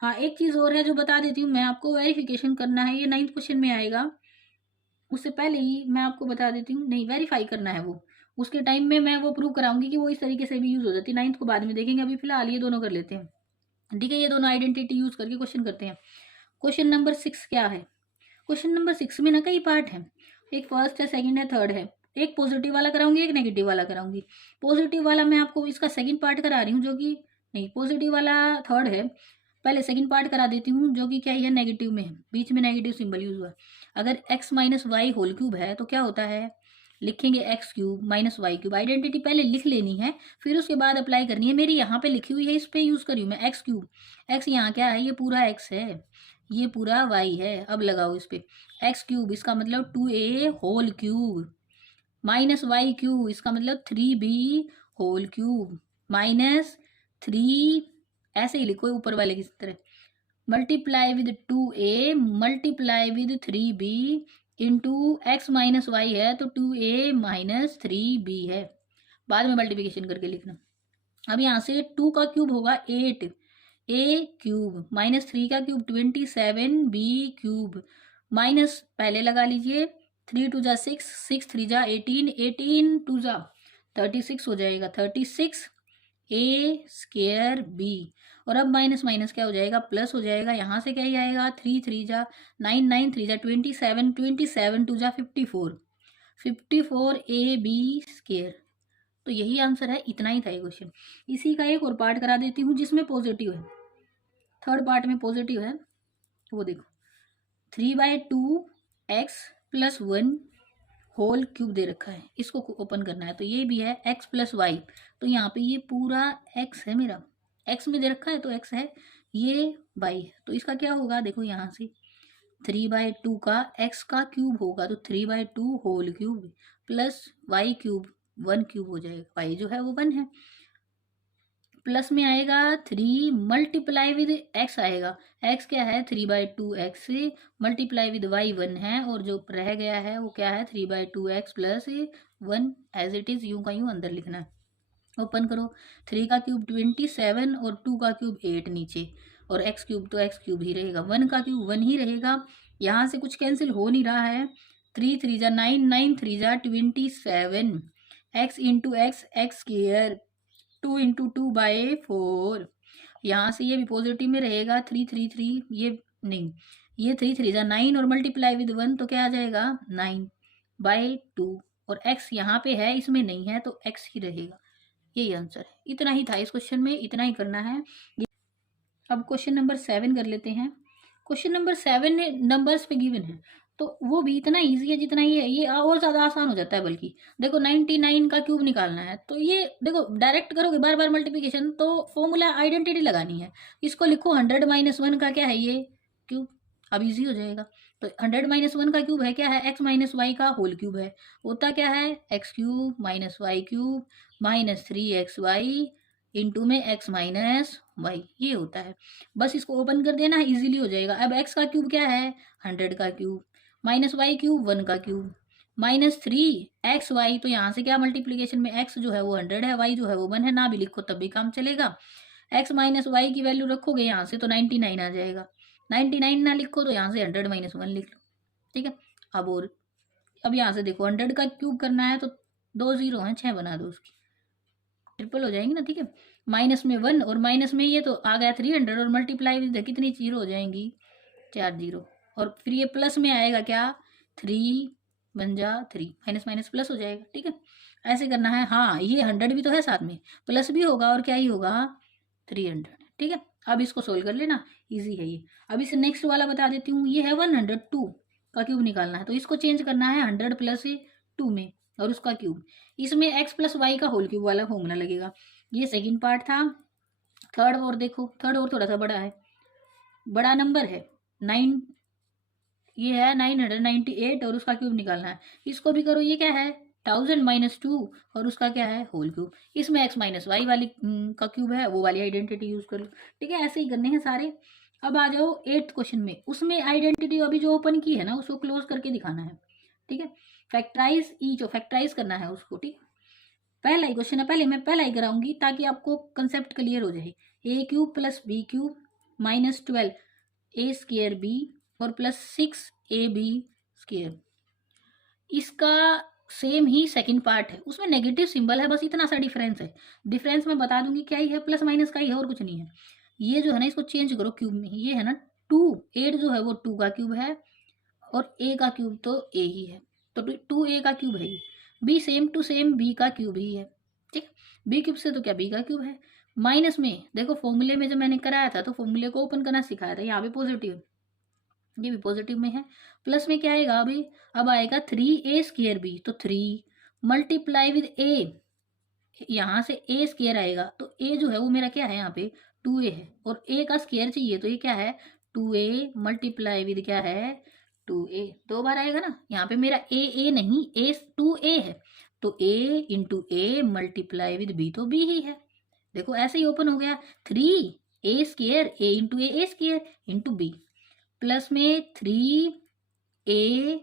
हाँ, एक चीज और है जो बता देती हूँ मैं आपको, वेरिफिकेशन करना है, ये 9th क्वेश्चन में आएगा। उससे पहले ही मैं आपको बता देती हूँ, नहीं वेरीफाई करना है वो, उसके टाइम में मैं वो प्रूव कराऊंगी कि वो इस तरीके से भी यूज हो जाती है। 9th को बाद में देखेंगे, अभी फिलहाल ये दोनों कर लेते हैं। ठीक है, ये दोनों आइडेंटिटी यूज करके क्वेश्चन करते हैं। क्वेश्चन नंबर 6 क्या है, क्वेश्चन नंबर 6 में ना कई पार्ट है, एक फर्स्ट है, सेकंड है, थर्ड है। एक पॉजिटिव वाला कराऊंगी, एक नेगेटिव वाला कराऊंगी। पॉजिटिव वाला मैं आपको इसका सेकंड पार्ट करा रही हूँ, जो कि नहीं, पॉजिटिव वाला थर्ड है, पहले सेकंड पार्ट करा देती हूँ, जो कि क्या है नेगेटिव में है, बीच में नेगेटिव सिंबल यूज हुआ। अगर x minus Y whole cube है तो क्या होता है, लिखेंगे x cube minus y cube. Identity पहले लिख लेनी है, फिर उसके बाद अप्लाई करनी है। मेरी यहाँ पे लिखी हुई है, इस पे यूज करी हूँ मैं एक्स क्यूब। एक्स यहाँ क्या है, ये पूरा एक्स है, ये पूरा वाई है। अब लगाओ इस पे एक्स क्यूब, इसका मतलब 2a whole cube minus y cube, इसका मतलब 3b होल क्यूब माइनस 3, ऐसे ही लिखो ऊपर वाले की तरह, multiply with 2a multiply with 3b into x minus y है तो 2a माइनस 3b है। बाद में मल्टीप्लिकेशन करके लिखना। अब यहाँ से 2 का क्यूब होगा 8 a क्यूब माइनस 3 का क्यूब 27b क्यूब माइनस पहले लगा लीजिए 3 2 जा 6 6 3 जा 18 18 2 जा 36 हो जाएगा 36 a स्क्वायर b। और अब माइनस माइनस क्या हो जाएगा, प्लस हो जाएगा। यहाँ से क्या ही आएगा 3 3 जा 9 9 3 जा 27 27 2 जा 54 54 a b स्क्वायर। तो यही आंसर है, इतना ही था ये क्वेश्चन। इसी का एक और पार्ट करा देती हूँ जिसमें पॉजिटिव है, थर्ड पार्ट में पॉजिटिव है, वो देखो 3/2 x प्लस 1 होल क्यूब दे रखा है, इसको ओपन करना है। तो ये भी है x प्लस वाई, तो यहाँ पे ये पूरा x है, मेरा x में दे रखा है तो x है, ये y है, तो इसका क्या होगा देखो, यहाँ से 3/2 का x का क्यूब होगा तो 3/2 whole cube plus Y cube 1 cube हो जाएगा, y जो है वो 1 है। प्लस में आएगा 3 मल्टीप्लाई विद x आएगा, x क्या है 3/2 x मल्टीप्लाई विद y 1 है, और जो रह गया है वो क्या है 3/2 x plus 1 as it is, यूं का यूं अंदर लिखना है। ओपन करो, 3 का क्यूब 27 और 2 का क्यूब 8 नीचे, और x क्यूब तो x क्यूब ही रहेगा, 1 का क्यूब 1 ही रहेगा। यहाँ से कुछ कैंसिल हो नहीं रहा है, 3 3 जा 9 9 3 जा 27 x into x x square 2 into 2/4। यहाँ से ये भी पॉजिटिव में रहेगा, 3 3 3, ये नहीं, ये 3 3 जा 9 और मल्टीप्लाई विद 1 तो क्या आ जाएगा 9/2। और x यहाँ पे है, इसमें नहीं है, तो x ही रहेगा। यही आंसर है। इतना ही था इस क्वेश्चन में, इतना ही करना है। अब क्वेश्चन नंबर 7 कर लेते हैं। क्वेश्चन नंबर 7 नंबर्स पे गिवन है, तो वो भी इतना इजी है जितना ये है, ये और ज़्यादा आसान हो जाता है। बल्कि देखो 99 का क्यूब निकालना है, तो ये देखो डायरेक्ट करोगे बार बार मल्टीप्लिकेशन, तो फॉर्मूला आइडेंटिटी लगानी है। इसको लिखो 100 - 1 का क्या है ये क्यूब, अब इजी हो जाएगा। तो 100 - 1 का क्यूब है क्या है, x - y का होल क्यूब है। होता क्या है, x cube minus y cube minus 3xy into में x माइनस वाई, ये होता है। बस इसको ओपन कर देना, इजीली हो जाएगा। अब x का क्यूब क्या है 100 का क्यूब, माइनस वाई क्यूब 1 का क्यूब, माइनस 3xy, तो यहाँ से क्या मल्टीप्लीकेशन में x जो है वो 100 है, y जो है वो 1 है, ना भी लिखो तब भी काम चलेगा। x माइनस वाई की वैल्यू रखोगे यहाँ से तो 99 आ जाएगा। 99 ना लिखो तो यहाँ से 100 - 1 लिख लो, ठीक है। अब यहाँ से देखो 100 का क्यूब करना है, तो 2 0 हैं, 6 बना दो, उसकी ट्रिपल हो जाएंगी ना, ठीक है। माइनस में 1 और माइनस में ये तो आ गया 300 और मल्टीप्लाई विद कितनी जीरो हो जाएंगी 4 0, और फिर ये प्लस में आएगा क्या 3 बन जा 3, माइनस माइनस प्लस हो जाएगा, ठीक है। ऐसे करना है। हाँ ये 100 भी तो है साथ में, प्लस भी होगा और क्या ही होगा 300, ठीक है। अब इसको सोल्व कर लेना, इजी है ये। अब इसे नेक्स्ट वाला बता देती हूँ। ये है 102 का क्यूब निकालना है, तो इसको चेंज करना है 100 प्लस 2 में, और उसका क्यूब। इसमें x प्लस वाई का होल क्यूब वाला फॉर्मूला लगेगा। ये सेकंड पार्ट था। थर्ड और देखो, थर्ड और थोड़ा सा बड़ा है, बड़ा नंबर है 9, ये है 998 और उसका क्यूब निकालना है। इसको भी करो, ये क्या है 1000 - 2 और उसका क्या है होल क्यूब। इसमें x माइनस वाई वाली का क्यूब है, वो वाली आइडेंटिटी यूज कर लो, ठीक है। ऐसे ही करने हैं सारे। अब आ जाओ 8th क्वेश्चन में। उसमें आइडेंटिटी अभी जो ओपन की है ना, उसको क्लोज करके दिखाना है, ठीक है। फैक्टराइज ईच, फैक्टराइज करना है उसको, ठीक। पहला ही क्वेश्चन है, पहले मैं पहला ही कराऊंगी ताकि आपको कंसेप्ट क्लियर हो जाए। a cube plus b cube minus 12 a square b और प्लस 6ab स्क्र। इसका सेम ही सेकंड पार्ट है, उसमें नेगेटिव सिंबल है, बस इतना सा डिफरेंस है। डिफरेंस मैं बता दूंगी क्या ही है, प्लस माइनस का ही है और कुछ नहीं है। ये जो है ना, इसको चेंज करो क्यूब में। ये है ना 2, 8 जो है वो 2 का क्यूब है, और a का क्यूब तो a ही है, तो 2a का क्यूब है ये। b same to same b का क्यूब ही है, ठीक। b क्यूब से तो क्या b का क्यूब है। माइनस में देखो, फॉर्मूले में जब मैंने कराया था तो फॉर्मूले को ओपन करना सिखाया था, यहाँ पे पॉजिटिव, ये भी पॉजिटिव में है। प्लस में क्या आएगा अभी, अब आएगा 3a स्क्र b, तो 3 मल्टीप्लाई विद a, यहाँ से a स्क्र आएगा, तो a जो है वो मेरा क्या है यहाँ पे 2a है, और a का स्क्र चाहिए, तो ये क्या है 2a मल्टीप्लाई विद क्या है 2a, 2 बार आएगा ना। यहाँ पे मेरा a नहीं, a 2a है, तो a into a multiply with b, तो b ही है। देखो ऐसे ही ओपन हो गया, 3a square a into a square into b, plus में 3a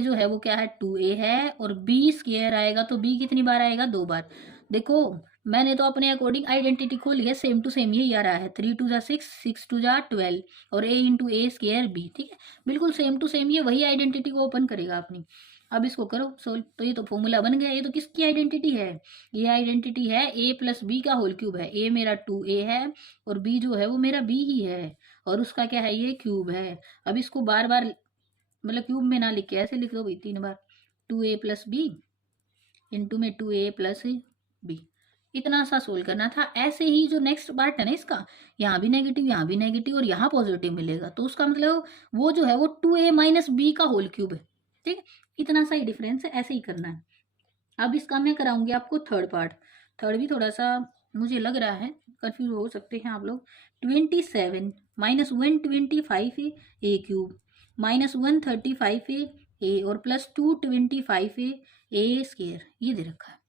जो है वो क्या है 2a है, और b स्क्र आएगा, तो b कितनी बार आएगा 2 बार। देखो मैंने तो अपने अकॉर्डिंग आइडेंटिटी खोल लिया, सेम टू सेम यही आ रहा है, 3 2 जा 6, 6 2 जा 12 और a into a square b, ठीक है। बिल्कुल सेम टू सेम, ये वही आइडेंटिटी को ओपन करेगा अपनी। अब इसको करो सोल्व, तो ये तो फॉर्मूला बन गया। ये तो किसकी आइडेंटिटी है, ये आइडेंटिटी है a प्लस बी का होल क्यूब है। a मेरा 2a है और b जो है वो मेरा b ही है, और उसका क्या है ये क्यूब है। अब इसको बार बार मतलब क्यूब में ना लिख के ऐसे लिख दो भाई 3 बार, 2a प्लस बी इंटू में 2a प्लस बी। इतना सा सोल्व करना था। ऐसे ही जो नेक्स्ट पार्ट है ना इसका, यहाँ भी नेगेटिव, यहाँ भी नेगेटिव और यहाँ पॉजिटिव मिलेगा, तो उसका मतलब वो जो है वो 2a माइनस बी का होल क्यूब है, ठीक है। इतना सा ही डिफरेंस है, ऐसे ही करना है। अब इसका मैं कराऊंगी आपको थर्ड पार्ट। थर्ड भी थोड़ा सा मुझे लग रहा है कंफ्यूज हो सकते हैं आप लोग। 27 माइनस 125 ए क्यूब माइनस 135 ए और प्लस 225 ए स्क्र, ये दे रखा है।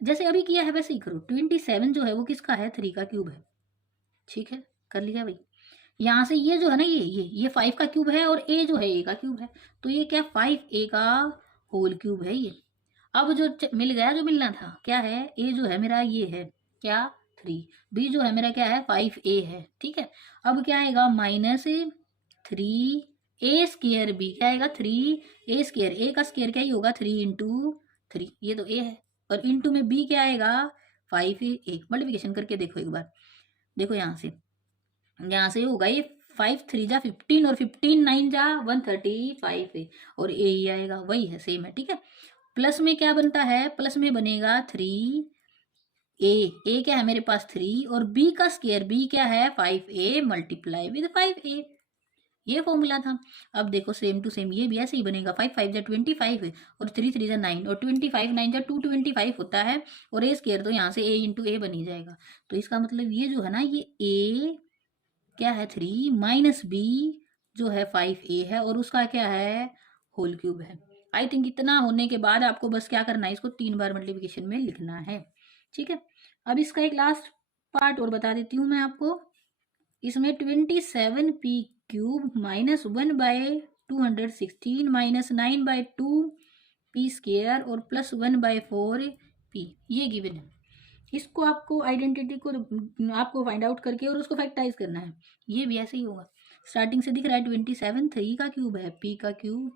जैसे अभी किया है वैसे ही करो। 27 जो है वो किसका है 3 का क्यूब है, ठीक है, कर लिया भाई। यहाँ से ये जो है ना, ये 5 का क्यूब है और a जो है a का क्यूब है, तो ये क्या 5a का होल क्यूब है ये। अब जो मिल गया, जो मिलना था क्या है, a जो है मेरा ये है क्या 3, b जो है मेरा क्या है 5a है, ठीक है। अब क्या आएगा माइनस 3a स्क्र b, क्या आएगा 3a स्क्र, a का स्क्र क्या ही होगा 3 इंटू 3, ये तो a है, और इंटू में b क्या आएगा 5 है 1, मल्टीप्लिकेशन करके देखो एक बार, देखो यहाँ से होगा ये 5 3 जा 15 और 15 9 जा 135 है, और ए ही आएगा, वही है, सेम है, ठीक है। प्लस में क्या बनता है, प्लस में बनेगा 3 ए क्या है मेरे पास 3, और बी का स्क्वायर, बी क्या है 5a मल्टीप्लाई विद 5a, ये फॉर्मूला था। अब देखो सेम टू सेम ये भी ऐसे ही बनेगा, 5 5 जा 25 है, और 3 3 जा 9, और 25 9 जा 225 होता है, और ए स्क्वायर तो यहाँ से a इंटू ए बन ही जाएगा। तो इसका मतलब ये जो है ना, ये a क्या है 3 माइनस बी जो है 5a है, और उसका क्या है होल क्यूब है। आई थिंक इतना होने के बाद आपको बस क्या करना है, इसको 3 बार मल्टीप्लिकेशन में लिखना है, ठीक है। अब इसका एक लास्ट पार्ट और बता देती हूँ मैं आपको। इसमें 27p³ minus 1/216 minus 9/2 p square और प्लस 1/4 p, ये गिवन है। इसको आपको आइडेंटिटी को आपको फाइंड आउट करके और उसको फैक्टराइज करना है। ये भी ऐसे ही होगा, स्टार्टिंग से दिख रहा है 27, 3 का क्यूब है, p का क्यूब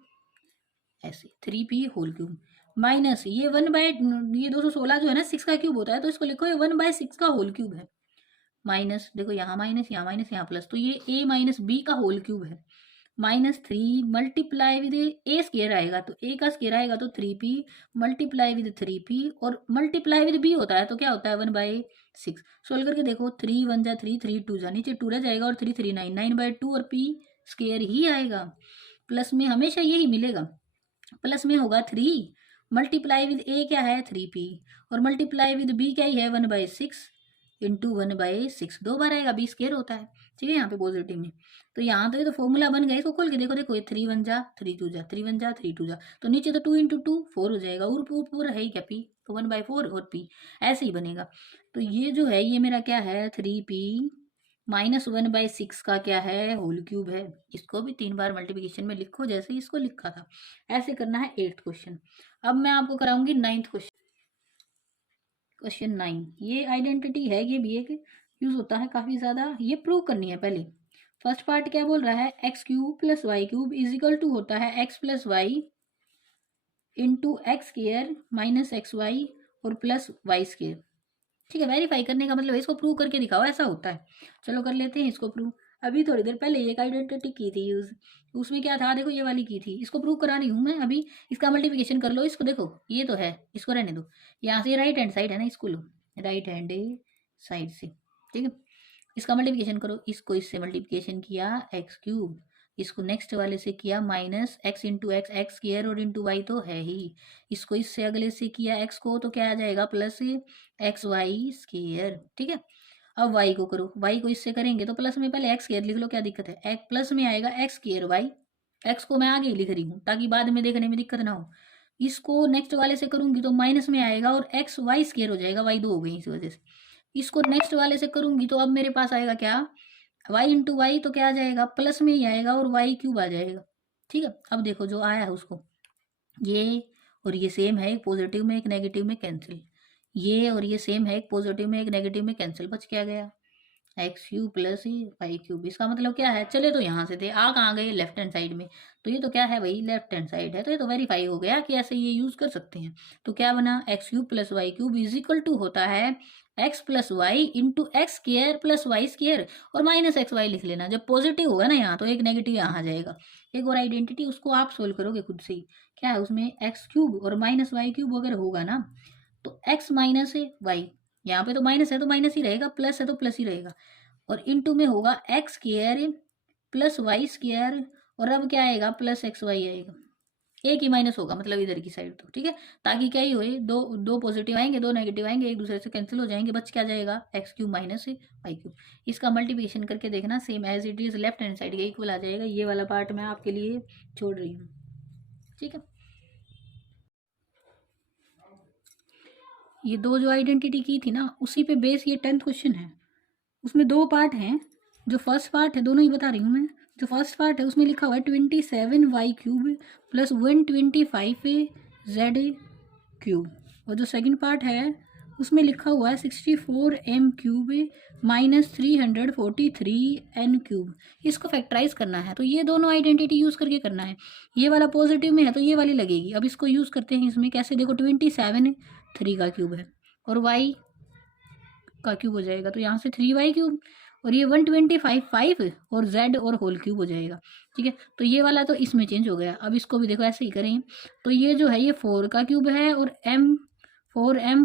ऐसे 3p होल क्यूब, माइनस ये 216 जो है ना 6 का क्यूब होता है, तो इसको लिखो ये 1/6 का होल क्यूब है, माइनस देखो यहाँ माइनस यहाँ माइनस यहाँ प्लस, तो ये a माइनस बी का होल क्यूब है, minus 3 multiply with A square आएगा, तो a का स्क्वायर आएगा तो 3p मल्टीप्लाई विद 3p, और मल्टीप्लाई विद b होता है तो क्या होता है 1/6। सोल्व करके देखो 3 1 जा 3 3 2 जा नीचे 2 रह जाएगा, और 3 3 9 9/2 और p स्क्वायर ही आएगा। प्लस में हमेशा यही मिलेगा, प्लस में होगा 3 मल्टीप्लाई विद a क्या है 3p, और मल्टीप्लाई विद b क्या ही है 1/6 इंटू 1/6, 2 बार आएगा, b स्क्वायर होता है, ठीक है यहाँ पे पॉजिटिव में। तो यहाँ तो ये तो फॉर्मूला बन गया, इसको खोल के देखो, देखो ये 3 1 जा 3 2 जा 3 1 जा 3 2 जा, तो नीचे तो 2 इंटू 2 4 हो जाएगा, और पूरा है ही क्या p, तो 1/4 और p ऐसे ही बनेगा। तो ये जो है ये मेरा क्या है 3p माइनस 1/6 का क्या है होल क्यूब है। इसको भी 3 बार मल्टीप्लिकेशन में लिखो जैसे इसको लिखा था, ऐसे करना है 8th क्वेश्चन। अब मैं आपको कराऊंगी 9th क्वेश्चन। क्वेश्चन 9, ये आइडेंटिटी है, ये भी एक यूज होता है काफ़ी ज़्यादा, ये प्रूव करनी है पहले। फर्स्ट पार्ट क्या बोल रहा है, x³ + y³ is equal to होता है x + y into x² minus xy और प्लस y², ठीक है। वेरीफाई करने का मतलब इसको प्रूव करके दिखाओ, ऐसा होता है। चलो कर लेते हैं इसको प्रूव। अभी थोड़ी देर पहले एक आइडेंटिटी की थी यूज़, उसमें क्या था देखो ये वाली की थी, इसको प्रूव करा रही हूँ मैं अभी। इसका मल्टीप्लिकेशन कर लो, इसको देखो ये तो है, इसको रहने दो, यहाँ से राइट हैंड साइड है ना, इसको लो राइट हैंड साइड से, ठीक है। इसका मल्टीप्लिकेशन करो, इसको इससे मल्टीप्लिकेशन किया x³, इसको नेक्स्ट वाले से किया minus x into x, x square और इंटू वाई तो है ही, इसको इससे अगले से किया x को, तो क्या आ जाएगा प्लस xy स्क्वायर, ठीक है। अब y को करो, y को इससे करेंगे तो प्लस में पहले x स्क्वायर लिख लो, क्या दिक्कत है, x प्लस में आएगा x स्क्वायर y, x को मैं आगे ही लिख रही हूँ ताकि बाद में देखने में दिक्कत ना हो। इसको नेक्स्ट वाले से करूंगी तो माइनस में आएगा और एक्स वाई स्क्वायर हो जाएगा, y 2 हो गई इस वजह से। इसको नेक्स्ट वाले से करूंगी तो अब मेरे पास आएगा क्या y इंटू वाई, तो क्या आ जाएगा प्लस में ही आएगा और y³ आ जाएगा, ठीक है। अब देखो जो आया है उसको, ये और ये सेम है, एक पॉजिटिव में एक नेगेटिव में कैंसिल, ये और ये सेम है, एक पॉजिटिव में एक नेगेटिव में कैंसिल, बच क्या गया x³ प्लस y³। इसका मतलब क्या है, चले तो यहाँ से थे आ कहाँ गए लेफ्ट हैंड साइड में, तो ये तो क्या है वही लेफ्ट हैंड साइड है, तो ये तो वेरीफाई हो गया कि ऐसे ये यूज कर सकते हैं। तो क्या बना x³ plus y³ is equal to होता है x plus y into x square plus Y square और माइनस xy लिख लेना। जब पॉजिटिव होगा ना यहाँ तो एक नेगेटिव यहाँ आ जाएगा। एक और आइडेंटिटी उसको आप सोल्व करोगे खुद से ही, क्या है उसमें x³ और माइनस y³ अगर होगा ना तो x माइनस वाई, यहाँ पे तो माइनस है तो माइनस ही रहेगा, प्लस है तो प्लस ही रहेगा, और इनटू में होगा x square plus Y square, और अब क्या आएगा प्लस xy आएगा, एक ही माइनस होगा मतलब इधर की साइड तो, ठीक है। ताकि क्या ही होए, दो पॉजिटिव आएंगे दो नेगेटिव आएंगे, एक दूसरे से कैंसिल हो जाएंगे, बच क्या जाएगा x³ माइनस y³। इसका मल्टीप्लिकेशन करके देखना, same as it is left hand side के इक्वल आ जाएगा। ये वाला पार्ट मैं आपके लिए छोड़ रही हूँ, ठीक है। ये दो जो आइडेंटिटी की थी ना उसी पे बेस ये 10th क्वेश्चन है। उसमें 2 पार्ट हैं, जो फर्स्ट पार्ट है दोनों ही बता रही हूँ मैं। जो फर्स्ट पार्ट है उसमें लिखा हुआ है 27y³ प्लस 125z³ और जो सेकंड पार्ट है उसमें लिखा हुआ है 64m³ माइनस 343n³। इसको फैक्टराइज करना है तो ये दोनों आइडेंटिटी यूज़ करके करना है। ये वाला पॉजिटिव में है तो ये वाली लगेगी। अब इसको यूज़ करते हैं इसमें कैसे, देखो 27 3 का क्यूब है और y का क्यूब हो जाएगा, तो यहाँ से 3y क्यूब और ये 125 5 और z और होल क्यूब हो जाएगा। ठीक है, तो ये वाला तो इसमें चेंज हो गया। अब इसको भी देखो ऐसे ही करें, तो ये जो है ये 4 का क्यूब है और m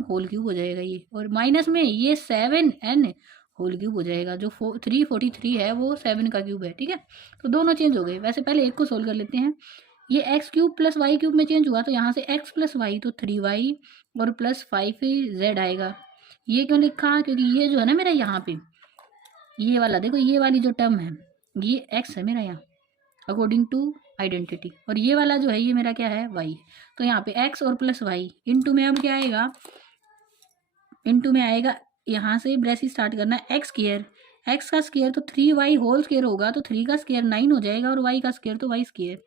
होल क्यूब हो जाएगा ये, और माइनस में ये 7n होल क्यूब हो जाएगा। जो 343 है वो 7 का क्यूब है। ठीक है, तो दोनों चेंज हो गए। वैसे पहले एक को सोल्व कर लेते हैं। ये x cube plus Y cube में चेंज हुआ, तो यहाँ से एक्स प्लस वाई तो 3y और प्लस 5z आएगा। ये क्यों लिखा, क्योंकि ये जो है ना मेरा यहाँ पे ये वाला देखो, ये वाली जो टर्म है ये x है मेरा यहाँ अकॉर्डिंग टू आइडेंटिटी, और ये वाला जो है ये मेरा क्या है y। तो यहाँ पे x और प्लस वाई इंटू में अब क्या आएगा, इंटू में आएगा यहाँ से ब्रेसिस स्टार्ट करना है एक्स स्क्वायर, एक्स का स्क्वायर तो 3y होल स्क्वायर होगा, तो 3 का स्क्वायर 9 हो जाएगा, और y का स्क्वायर तो y स्क्वायर।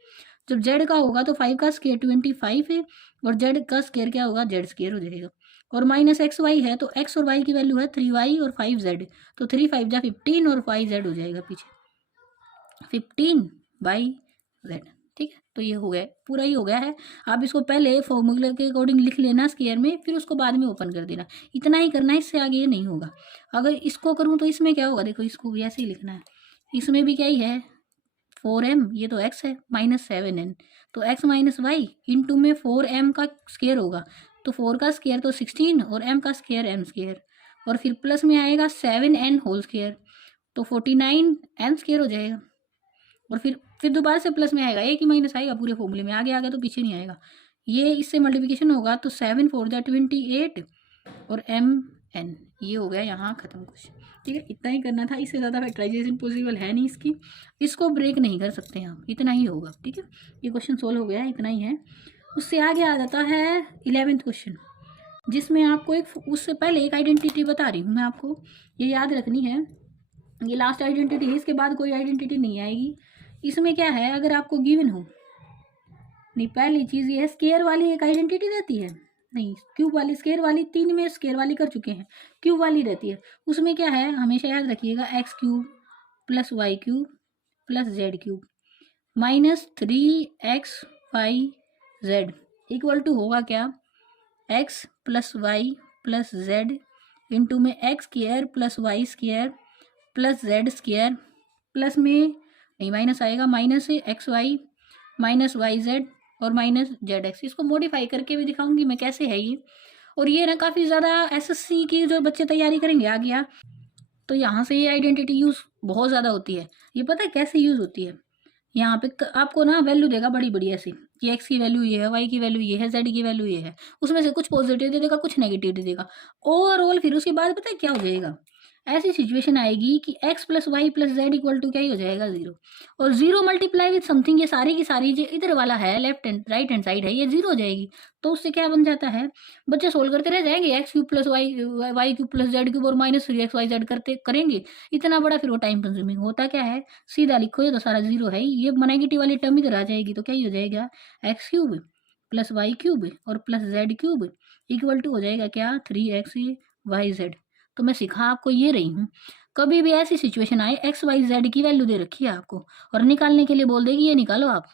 जब z का होगा तो 5 का स्क्वायर 25 है, और z का स्क्वायर क्या होगा, z स्क्वायर हो जाएगा। और माइनस एक्स वाई है, तो x और y की वैल्यू है 3y और 5z, तो 3 5 जा 15 और 5z हो जाएगा पीछे 15/z। ठीक है, तो ये हो गया, पूरा ही हो गया है। आप इसको पहले फॉर्मूले के अकॉर्डिंग लिख लेना स्क्वायर में, फिर उसको बाद में ओपन कर देना। इतना ही करना है, इससे आगे ये नहीं होगा। अगर इसको करूँ तो इसमें क्या होगा, देखो इसको भी ऐसे ही लिखना है। इसमें भी क्या ही है 4m, ये तो x है, माइनस 7n, तो x माइनस वाई इंटू में 4m का स्क्वायर होगा, तो 4 का स्क्वायर तो 16 और m का स्क्वायर m स्क्वायर, और फिर प्लस में आएगा 7n होल स्क्वायर, तो 49n स्क्वायर हो जाएगा। और फिर दोबारा से प्लस में आएगा, एक ही माइनस आएगा पूरे फॉर्मूले में, आगे आगे तो पीछे नहीं आएगा। ये इससे मल्टीप्लिकेशन होगा तो 7 4 जा 28 और mn, ये हो गया यहाँ ख़त्म कुछ। ठीक है, इतना ही करना था, इससे ज़्यादा फैक्टराइजेशन पॉसिबल है नहीं इसकी, इसको ब्रेक नहीं कर सकते हम, इतना ही होगा। ठीक है, ये क्वेश्चन सोल्व हो गया, इतना ही है। उससे आगे आ जाता है 11th क्वेश्चन, जिसमें आपको एक, उससे पहले एक आइडेंटिटी बता रही हूँ मैं आपको, ये याद रखनी है। ये लास्ट आइडेंटिटी है, इसके बाद कोई आइडेंटिटी नहीं आएगी। इसमें क्या है, अगर आपको गिवन हो, नहीं पहली चीज़ ये है स्केयर वाली एक आइडेंटिटी रहती है, नहीं क्यूब वाली, स्केयर वाली 3 में स्केयर वाली कर चुके हैं, क्यूब वाली रहती है। उसमें क्या है, हमेशा याद रखिएगा, X cube plus Y cube plus Z cube minus 3xyz equal to होगा क्या, X plus Y plus Z into में X square plus Y square plus Z square, plus में नहीं माइनस आएगा, minus X Y minus Y Z और minus Z X. इसको modify करके भी दिखाऊंगी मैं कैसे है ये। और ये ना काफ़ी ज़्यादा एसएससी की जो बच्चे तैयारी करेंगे आ गया, तो यहाँ से ये आइडेंटिटी यूज़ बहुत ज़्यादा होती है। ये पता है कैसे यूज़ होती है, यहाँ पे आपको ना वैल्यू देगा बड़ी बड़ी ऐसी कि एक्स की वैल्यू ये है, वाई की वैल्यू ये है, जेड की वैल्यू ये है, उसमें से कुछ पॉजिटिव दे देगा, कुछ नेगेटिव दे देगा, ओवरऑल फिर उसके बाद पता है क्या हो जाएगा, ऐसी सिचुएशन आएगी कि x plus Y plus Z equal to क्या ही हो जाएगा 0, और 0 मल्टीप्लाई विथ समथिंग, ये सारी की सारी जो इधर वाला है left and right hand side है ये 0 हो जाएगी। तो उससे क्या बन जाता है, बच्चे सोल्व करते रह जाएंगे, x cube plus Y cube plus Z cube और माइनस 3xyz करते करेंगे इतना बड़ा, फिर वो टाइम कंज्यूमिंग होता क्या है, सीधा लिखो ये तो सारा 0 है, ये नेगेटिव वाली टर्म इधर आ जाएगी, तो क्या ही हो जाएगा, x cube plus Y cube और plus Z cube equal to हो जाएगा क्या 3xyz। तो मैं सिखा आपको ये रही हूँ, कभी भी ऐसी सिचुएशन आए xyz की वैल्यू दे रखी है आपको और निकालने के लिए बोल देगी ये निकालो आप,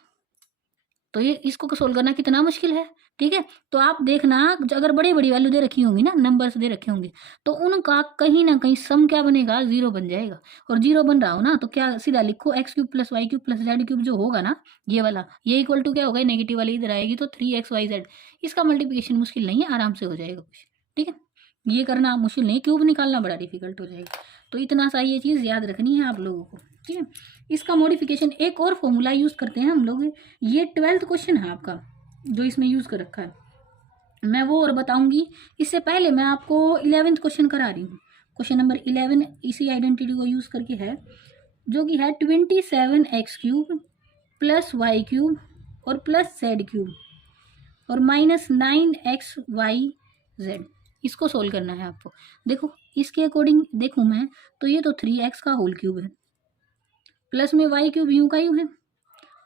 तो ये इसको सोल्व करना कितना मुश्किल है। ठीक है, तो आप देखना अगर बड़ी बड़ी वैल्यू दे रखी होंगी ना, नंबर्स दे रखे होंगे, तो उनका कहीं ना कहीं सम क्या बनेगा, 0 बन जाएगा। और 0 बन रहा हो ना तो क्या सीधा लिखो x cube plus Y cube plus Z cube जो होगा ना ये वाला, ये इक्वल टू क्या होगा, नेगेटिव वाली इधर आएगी, तो 3xyz। इसका मल्टीप्लिकेशन मुश्किल नहीं है, आराम से हो जाएगा कुछ। ठीक है, ये करना मुश्किल नहीं, क्यूब निकालना बड़ा डिफिकल्ट हो जाएगा। तो इतना सा ये चीज़ याद रखनी है आप लोगों को। ठीक है, इसका मॉडिफिकेशन एक और फॉर्मूला यूज़ करते हैं हम लोग, ये 12th क्वेश्चन है आपका जो इसमें यूज़ कर रखा है, मैं वो और बताऊंगी। इससे पहले मैं आपको 11th क्वेश्चन करा रही हूँ। क्वेश्चन नंबर 11 इसी आइडेंटिटी को यूज़ करके है, जो कि है 27x cube plus Y cube और प्लस जेड क्यूब और माइनस 9xyz। इसको सोल्व करना है आपको। देखो इसके अकॉर्डिंग देखूँ मैं तो ये तो 3x का होल क्यूब है, प्लस में वाई क्यूब यू का यू है,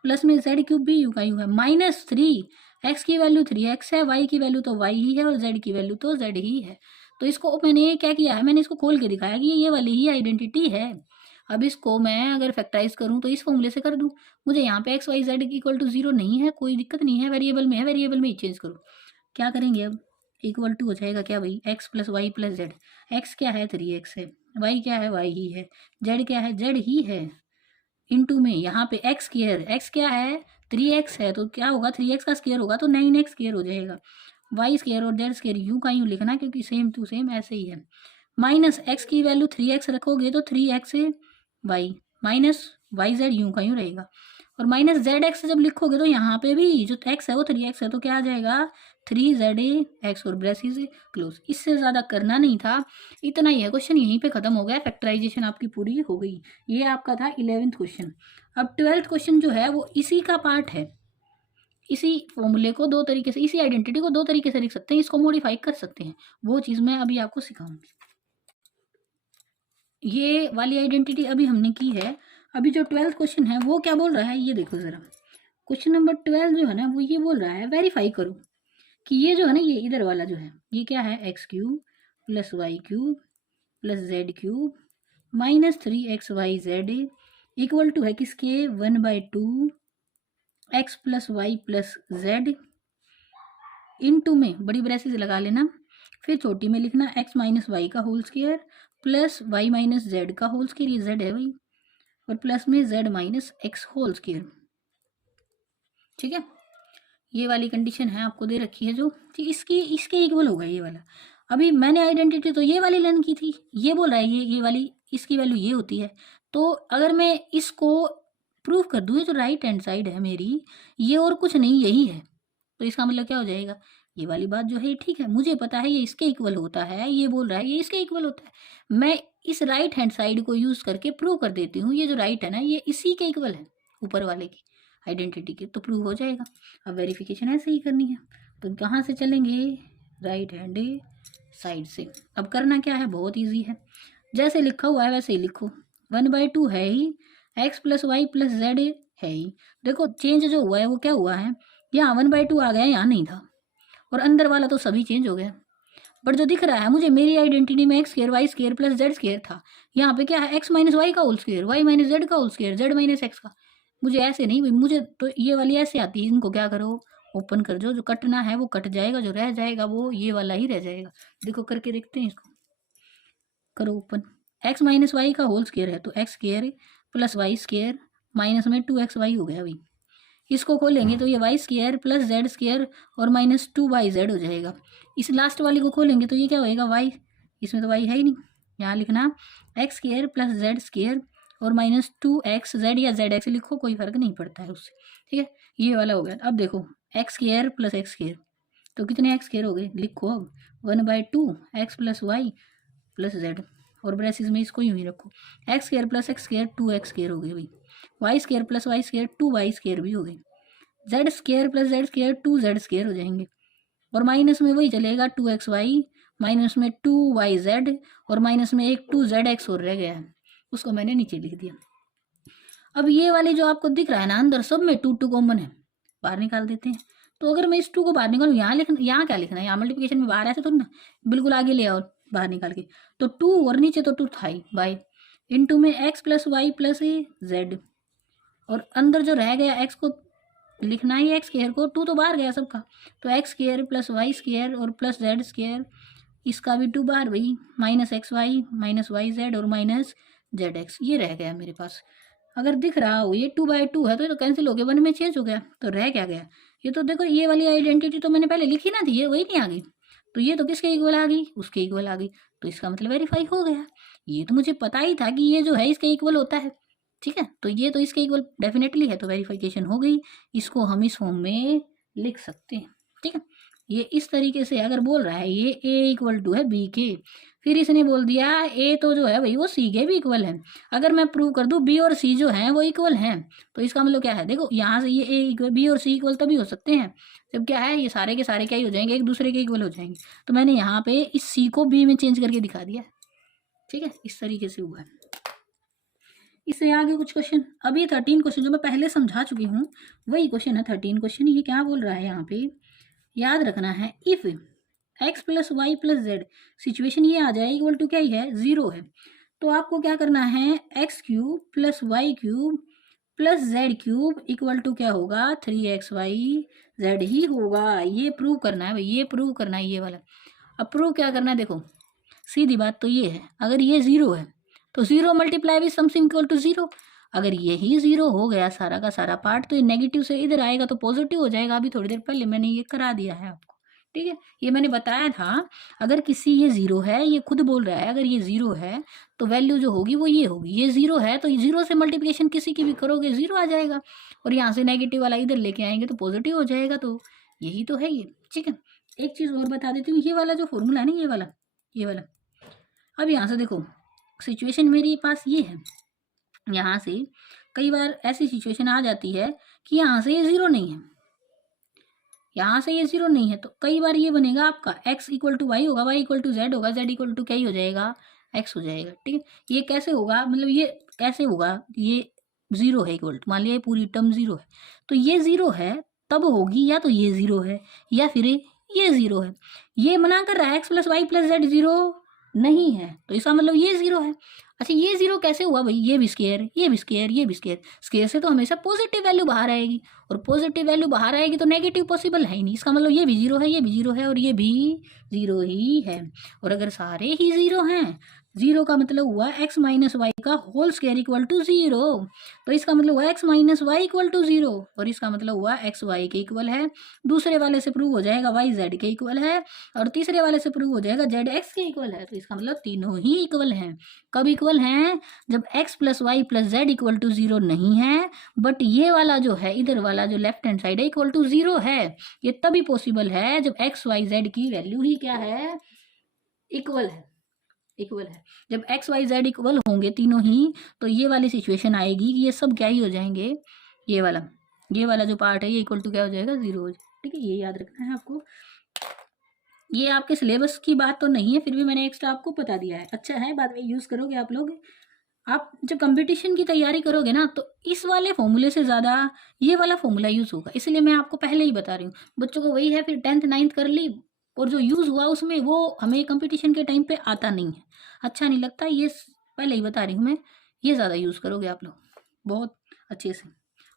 प्लस में जेड क्यूब भी यू का यू है, माइनस 3x की वैल्यू 3x है, y की वैल्यू तो y ही है और z की वैल्यू तो z ही है। तो इसको मैंने क्या किया है, मैंने इसको खोल के दिखाया कि ये वाली ही आइडेंटिटी है। अब इसको मैं अगर फैक्टराइज करूँ तो इस फॉर्मूले से कर दूँ, मुझे यहाँ पे xyz इक्वल टू 0 नहीं है, कोई दिक्कत नहीं है, वेरिएबल में है, वेरिएबल में ही चेंज करो। क्या करेंगे अब, इक्वल टू हो जाएगा क्या भाई, x plus Y plus z. X क्या है, 3x है, वाई क्या है, वाई ही है, जेड क्या है, जेड ही है। इनटू में यहाँ पे एक्स स्क्वायर, एक्स क्या है, 3x है, तो क्या होगा, 3x का स्क्वायर होगा तो 9x स्क्वायर हो जाएगा। वाई स्क्वायर और जेड स्क्वायर यूं का यूं लिखना, क्योंकि सेम टू सेम ऐसे ही है। माइनस एक्स की वैल्यू 3x रखोगे तो 3x Y, minus Y Z यूं का यूं रहेगा। और माइनस जेड एक्स जब लिखोगे तो यहाँ पे भी जो एक्स है वो 3x है, तो क्या आ जाएगा, 3ZX और ब्रेसिस क्लोज। इससे ज़्यादा करना नहीं था, इतना ही है। क्वेश्चन यहीं पे खत्म हो गया, फैक्टराइजेशन आपकी पूरी हो गई। ये आपका था 11th क्वेश्चन। अब 12th क्वेश्चन जो है वो इसी का पार्ट है। इसी फॉर्मूले को दो तरीके से, इसी आइडेंटिटी को दो तरीके से लिख सकते हैं, इसको मॉडिफाई कर सकते हैं, वो चीज़ मैं अभी आपको सिखाऊंगी। ये वाली आइडेंटिटी अभी हमने की है। अभी जो 12th क्वेश्चन है वो क्या बोल रहा है, ये देखो ज़रा। क्वेश्चन नंबर 12 जो है ना, वो ये बोल रहा है, वेरीफाई करो कि ये जो है ना, ये इधर वाला जो है, ये क्या है, x³ + y³ + z³ -3xyz equal to है किसके, 1/2 x + y + z इनटू में बड़ी ब्रेसेस लगा लेना, फिर छोटी में लिखना x - y का होल स्क्वायर प्लस y - z का होल स्क्वायर, ये z है भाई, और प्लस में z - x होल स्क्वायर। ठीक है, ये वाली कंडीशन है आपको दे रखी है जो, ठीक, इसके इक्वल होगा ये वाला। अभी मैंने आइडेंटिटी तो ये वाली लर्न की थी, ये बोल रहा है ये वाली, इसकी वैल्यू ये होती है। तो अगर मैं इसको प्रूव कर दूँ, ये जो राइट हैंड साइड है मेरी, ये और कुछ नहीं यही है, तो इसका मतलब क्या हो जाएगा, ये वाली बात जो है ठीक है, मुझे पता है ये इसके इक्वल होता है, ये बोल रहा है ये इसके इक्वल होता है, मैं इस राइट हैंड साइड को यूज़ करके प्रूव कर देती हूँ, ये जो राइट है ना, ये इसी के इक्वल है, ऊपर वाले की आइडेंटिटी के, तो प्रूव हो जाएगा। अब वेरिफिकेशन ऐसे ही करनी है, तो कहाँ से चलेंगे, राइट हैंड साइड से। अब करना क्या है, बहुत ईजी है, जैसे लिखा हुआ है वैसे ही लिखो। 1/2 है ही, x + y + z है ही। देखो चेंज जो हुआ है वो क्या हुआ है, यहाँ 1/2 आ गया, यहाँ नहीं था, और अंदर वाला तो सभी चेंज हो गया। बट जो दिख रहा है मुझे, मेरी आइडेंटिटी में x² y² + z² था, यहाँ पे क्या है, x - y का होल स्क्वायर, y - z का होल स्क्वायर, z - x का। मुझे ऐसे नहीं भाई, मुझे तो ये वाली ऐसे आती है, इनको क्या करो, ओपन कर जो कटना है वो कट जाएगा, जो रह जाएगा वो ये वाला ही रह जाएगा। देखो करके देखते हैं, इसको करो ओपन। x - y का होल स्क्वायर है तो x² + y² माइनस में 2xy हो गया भाई। इसको खोलेंगे तो ये y² + z² और -2yz हो जाएगा। इस लास्ट वाली को खोलेंगे तो ये क्या होएगा, y, इसमें तो y है ही नहीं, यहाँ लिखना x² + z² और -2xz या zx लिखो, कोई फर्क नहीं पड़ता है उससे। ठीक है, ये वाला हो गया। अब देखो x² + x² तो कितने x² हो गए, लिखो अब 1/2 x + y + z, और ब्रेसिस में इसको यूं ही रखो, x² + x² 2x² हो गए भाई, y² + y² 2y² भी हो गए, z² + z² 2z² हो जाएंगे, और माइनस में वही चलेगा 2xy माइनस में 2yz और माइनस में एक 2zx और रह गया है, उसको मैंने नीचे लिख दिया। अब ये वाले जो आपको दिख रहा है ना, अंदर सब में 2 कॉमन है, बाहर निकाल देते हैं। तो अगर मैं इस 2 को बाहर निकालूँ, यहाँ लिखना, यहाँ क्या लिखना है, यहाँ मल्टीप्लिकेशन में बाहर ऐसे तो ना, बिल्कुल आगे ले आओ बाहर निकाल के, तो 2 और नीचे तो 2 था ही बाई, इनटू में x + y + z, और अंदर जो रह गया x को लिखना ही, x² को, 2 तो बाहर गया सबका, तो x² + y² और +z², इसका भी 2 बाहर भाई, -xy -yz और -zx, ये रह गया मेरे पास। अगर दिख रहा हो ये 2/2 है, तो कैंसिल हो गया, 1 में चेंज हो गया, तो रह क्या गया, ये तो देखो, ये वाली आइडेंटिटी तो मैंने पहले लिखी ना थी, ये वही नहीं आ गई, तो ये तो किसके इक्वल आ गई, उसके इक्वल आ गई, तो इसका मतलब वेरीफाई हो गया। ये तो मुझे पता ही था कि ये जो है इसके इक्वल होता है, ठीक है, तो ये तो इसके इक्वल डेफिनेटली है, तो वेरिफिकेशन हो गई। इसको हम इस फॉर्म में लिख सकते हैं। ठीक है, ये इस तरीके से अगर बोल रहा है ये a = है b के, फिर इसने बोल दिया a तो जो है भाई वो c के भी इक्वल है, अगर मैं प्रूव कर दूं b और c जो हैं वो इक्वल हैं, तो इसका मतलब क्या है, देखो यहाँ से ये a b और c इक्वल तभी हो सकते हैं जब क्या है, ये सारे के सारे क्या ही हो जाएंगे, एक दूसरे के इक्वल हो जाएंगे। तो मैंने यहाँ पे इस c को b में चेंज करके दिखा दिया। ठीक है, इस तरीके से हुआ है। इससे आगे कुछ क्वेश्चन, अभी 13 क्वेश्चन जो मैं पहले समझा चुकी हूँ वही क्वेश्चन है 13 क्वेश्चन। ये क्या बोल रहा है यहाँ पे, याद रखना है, if x + y + z situation ये आ जाए इक्वल टू क्या ही है, 0 है, तो आपको क्या करना है, x³ + y³ plus Z cube equal to क्या होगा 3xy z ही होगा। ये प्रूव करना है भाई, ये प्रूव करना है ये वाला। अब प्रूव क्या करना है देखो, सीधी बात तो ये है, अगर ये ज़ीरो है तो zero multiply with something equal to zero. अगर यही ज़ीरो हो गया सारा का सारा पार्ट तो ये नेगेटिव से इधर आएगा तो पॉजिटिव हो जाएगा। अभी थोड़ी देर पहले मैंने ये करा दिया है आपको, ठीक है, ये मैंने बताया था। अगर किसी ये ज़ीरो है, ये खुद बोल रहा है अगर ये ज़ीरो है तो वैल्यू जो होगी वो ये होगी। ये ज़ीरो है तो ज़ीरो से मल्टीप्लिकेशन किसी की भी करोगे ज़ीरो आ जाएगा, और यहाँ से नेगेटिव वाला इधर लेके आएंगे तो पॉजिटिव हो जाएगा। तो यही तो है ये, ठीक है। एक चीज़ और बता देती हूँ, ये वाला जो फॉर्मूला है ना, ये वाला अब यहाँ से देखो, सिचुएशन मेरे पास ये है, यहाँ से कई बार ऐसी सिचुएशन आ जाती है कि यहाँ से ये ज़ीरो नहीं है, यहाँ से ये ज़ीरो नहीं है, तो कई बार ये बनेगा आपका x इक्वल टू वाई होगा, y इक्वल टू जेड होगा, z इक्वल टू क्या ही हो जाएगा x हो जाएगा, ठीक है। ये कैसे होगा, मतलब ये कैसे होगा, ये ज़ीरो है इक्वल टू, मान लिया ये पूरी टर्म ज़ीरो है, तो ये ज़ीरो है तब होगी या तो ये ज़ीरो है या फिर ये ज़ीरो है। ये मना कर रहा है x plus Y plus z zero नहीं है, तो इसका मतलब ये ज़ीरो है। अच्छा ये ज़ीरो कैसे हुआ भाई, ये भी स्केयर, ये भी स्केयर, ये भी स्केयर, स्केयर से तो हमेशा पॉजिटिव वैल्यू बाहर आएगी, और पॉजिटिव वैल्यू बाहर आएगी तो नेगेटिव पॉसिबल है ही नहीं। इसका मतलब ये भी ज़ीरो है, ये भी ज़ीरो है, और ये भी ज़ीरो ही है। और अगर सारे ही ज़ीरो हैं, ज़ीरो का मतलब हुआ x माइनस वाई का whole square equal to zero, तो इसका मतलब हुआ x minus y equal to zero, और इसका मतलब हुआ x y के इक्वल है। दूसरे वाले से प्रूव हो जाएगा y z के इक्वल है, और तीसरे वाले से प्रूव हो जाएगा z x के इक्वल है। तो इसका मतलब तीनों ही इक्वल हैं। कब इक्वल हैं, जब x plus Y plus Z equal to zero नहीं है, बट ये वाला जो है इधर वाला जो लेफ्ट हैंड साइड है इक्वल टू ज़ीरो है। ये तभी पॉसिबल है जब x y z की वैल्यू ही क्या है, इक्वल है, इक्वल है। जब x y z इक्वल होंगे तीनों ही, तो ये वाली सिचुएशन आएगी कि ये सब क्या ही हो जाएंगे, ये वाला जो पार्ट है ये इक्वल टू क्या हो जाएगा, ज़ीरो हो जाएगा, ठीक है। ये याद रखना है आपको। ये आपके सिलेबस की बात तो नहीं है, फिर भी मैंने एक्स्ट्रा आपको बता दिया है, अच्छा है, बाद में यूज़ करोगे आप लोग। आप जब कंपटीशन की तैयारी करोगे ना तो इस वाले फॉर्मूले से ज़्यादा ये वाला फॉर्मूला यूज़ होगा, इसलिए मैं आपको पहले ही बता रही हूँ। बच्चों को वही है, फिर 10th 9th कर ली और जो यूज़ हुआ उसमें वो हमें कंपटीशन के टाइम पे आता नहीं है, अच्छा नहीं लगता। ये पहले ही बता रही हूँ मैं, ये ज़्यादा यूज़ करोगे आप लोग बहुत अच्छे से।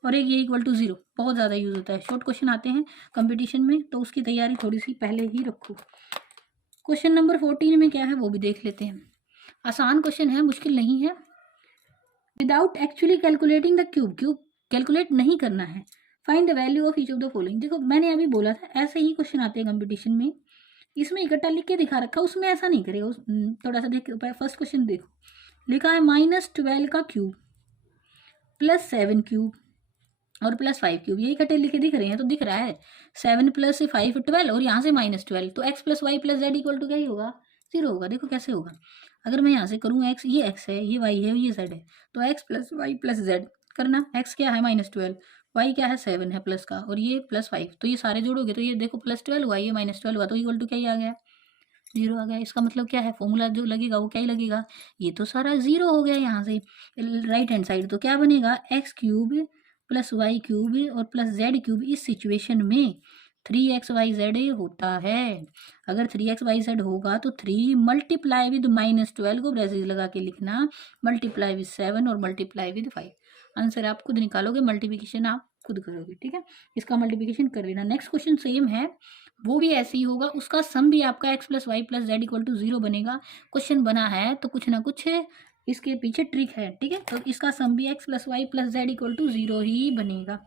और एक ये इक्वल टू ज़ीरो बहुत ज़्यादा यूज़ होता है, शॉर्ट क्वेश्चन आते हैं कंपटीशन में, तो उसकी तैयारी थोड़ी सी पहले ही रखो। क्वेश्चन नंबर 14 में क्या है वो भी देख लेते हैं। आसान क्वेश्चन है, मुश्किल नहीं है। Without actually calculating the cube calculate नहीं करना है, find the value of each of the following. देखो मैंने अभी बोला था ऐसे ही क्वेश्चन आते हैं कंपटीशन में, इसमें इकट्ठा लिख के दिखा रखा, उसमें ऐसा नहीं करेगा। थोड़ा सा देख, फर्स्ट क्वेश्चन देखो, लिखा है -12 का क्यूब प्लस 7 क्यूब और प्लस 5 क्यूब, ये इकट्ठे लिखे दिख रहे हैं, तो दिख रहा है 7 प्लस 5 12 और यहाँ से -12, तो x plus Y plus Z equal to क्या ही होगा, ज़ीरो होगा। देखो कैसे होगा, अगर मैं यहाँ से करूँ x, ये x है, ये y है, ये z है, तो x plus Y plus z करना, x क्या है -12, y क्या है 7 है प्लस का, और ये प्लस 5, तो ये सारे जोड़ोगे तो ये देखो +12 हुआ, ये -12 हुआ, तो इक्वल टू क्या ही आ गया, ज़ीरो आ गया। इसका मतलब क्या है, फॉर्मूला जो लगेगा वो क्या ही लगेगा, ये तो सारा ज़ीरो हो गया। यहाँ से राइट हैंड साइड तो क्या बनेगा, x cube plus Y cube और प्लस जेड क्यूब। इस सिचुएशन में 3xyz होता है। अगर 3xyz होगा तो 3 मल्टीप्लाई विद -12 को ब्रैकेट लगा के लिखना, मल्टीप्लाई विद 7 और मल्टीप्लाई विद 5। आंसर आप खुद निकालोगे, मल्टीप्लिकेशन आप खुद करोगे, ठीक है। इसका मल्टीप्लिकेशन कर लेना। नेक्स्ट क्वेश्चन सेम है, वो भी ऐसे ही होगा, उसका सम भी आपका x plus Y plus Z equal to 0 बनेगा। क्वेश्चन बना है तो कुछ ना कुछ इसके पीछे ट्रिक है, ठीक है। तो इसका सम भी x plus Y plus Z equal to 0 ही बनेगा।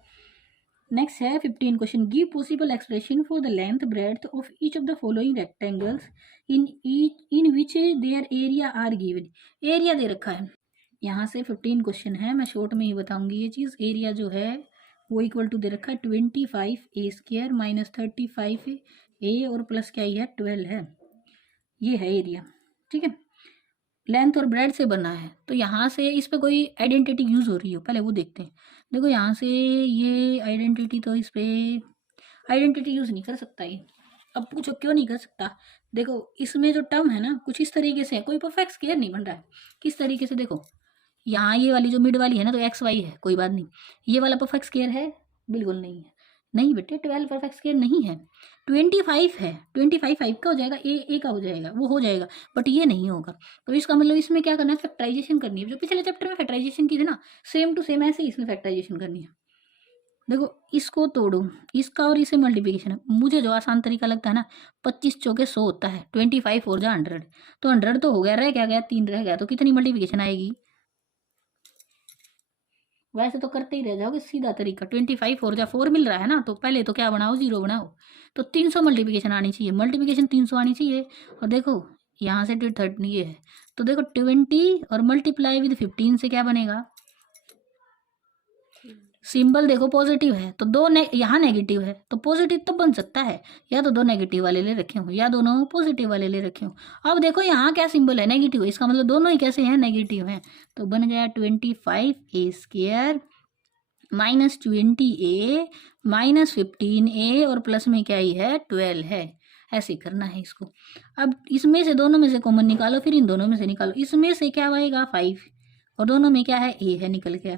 नेक्स्ट है 15 question, give possible expression for the length breadth of each of the following rectangles in which their area are given. Area दे रखा है, यहाँ से 15 क्वेश्चन है, मैं शॉर्ट में ही बताऊंगी ये चीज़। एरिया जो है वो इक्वल टू दे रखा है 25a² माइनस 35a और प्लस क्या ही है 12 है, ये है एरिया, ठीक है। लेंथ और ब्रेड से बना है, तो यहाँ से इस पर कोई आइडेंटिटी यूज़ हो रही हो, पहले वो देखते हैं। देखो यहाँ से ये आइडेंटिटी, तो इस पर आइडेंटिटी यूज़ नहीं कर सकता ये। अब पूछो क्यों नहीं कर सकता, देखो इसमें जो टर्म है ना कुछ इस तरीके से है, कोई परफेक्ट स्क्वायर नहीं बन रहा है। किस तरीके से, देखो यहाँ ये वाली जो मिड वाली है ना तो एक्स वाई है, कोई बात नहीं। ये वाला परफेक्ट स्क्वायर है, बिल्कुल नहीं है। नहीं बेटे 12 परफेक्ट स्क्वायर नहीं है, 25 है, 25 5 का हो जाएगा, ए का हो जाएगा, वो हो जाएगा, बट ये नहीं होगा। तो इसका मतलब इसमें क्या करना है, फैक्टराइजेशन करनी है, जो पिछले चैप्टर में फैक्टराइजेशन की थी ना, सेम टू सेम ऐसे ही इसमें फैक्टराइजेशन करनी है। देखो इसको तोड़ो, इसका और इसे मल्टीप्लिकेशन है, मुझे जो आसान तरीका लगता है ना, 25 चौके 100 होता है, 25 और जा 100, तो 100 तो हो गया, रह क्या गया 3 रह गया, तो कितनी मल्टीप्लिकेशन आएगी। वैसे तो करते ही रह जाओगे, सीधा तरीका 25 और जा 4 मिल रहा है ना, तो पहले तो क्या बनाओ, 0 बनाओ, तो 300 मल्टीप्लिकेशन आनी चाहिए, मल्टीप्लिकेशन 300 आनी चाहिए। और देखो यहाँ से 30 ये है, तो देखो 20 और मल्टीप्लाई विद 15 से क्या बनेगा, सिंबल देखो पॉजिटिव है, तो यहाँ नेगेटिव है, तो पॉजिटिव तो बन सकता है, या तो दो नेगेटिव वाले ले रखे हो या दोनों पॉजिटिव वाले ले रखे हो। अब देखो यहाँ क्या सिंबल है, नेगेटिव है, इसका मतलब दोनों ही कैसे हैं, नेगेटिव हैं, तो बन गया 25a² minus 20a minus 15a और प्लस में क्या ही है 12 है। ऐसे करना है इसको। अब इसमें से दोनों में से कॉमन निकालो, फिर इन दोनों में से निकालो, इसमें से क्या आएगा 5 और दोनों में क्या है ए है, निकल गया।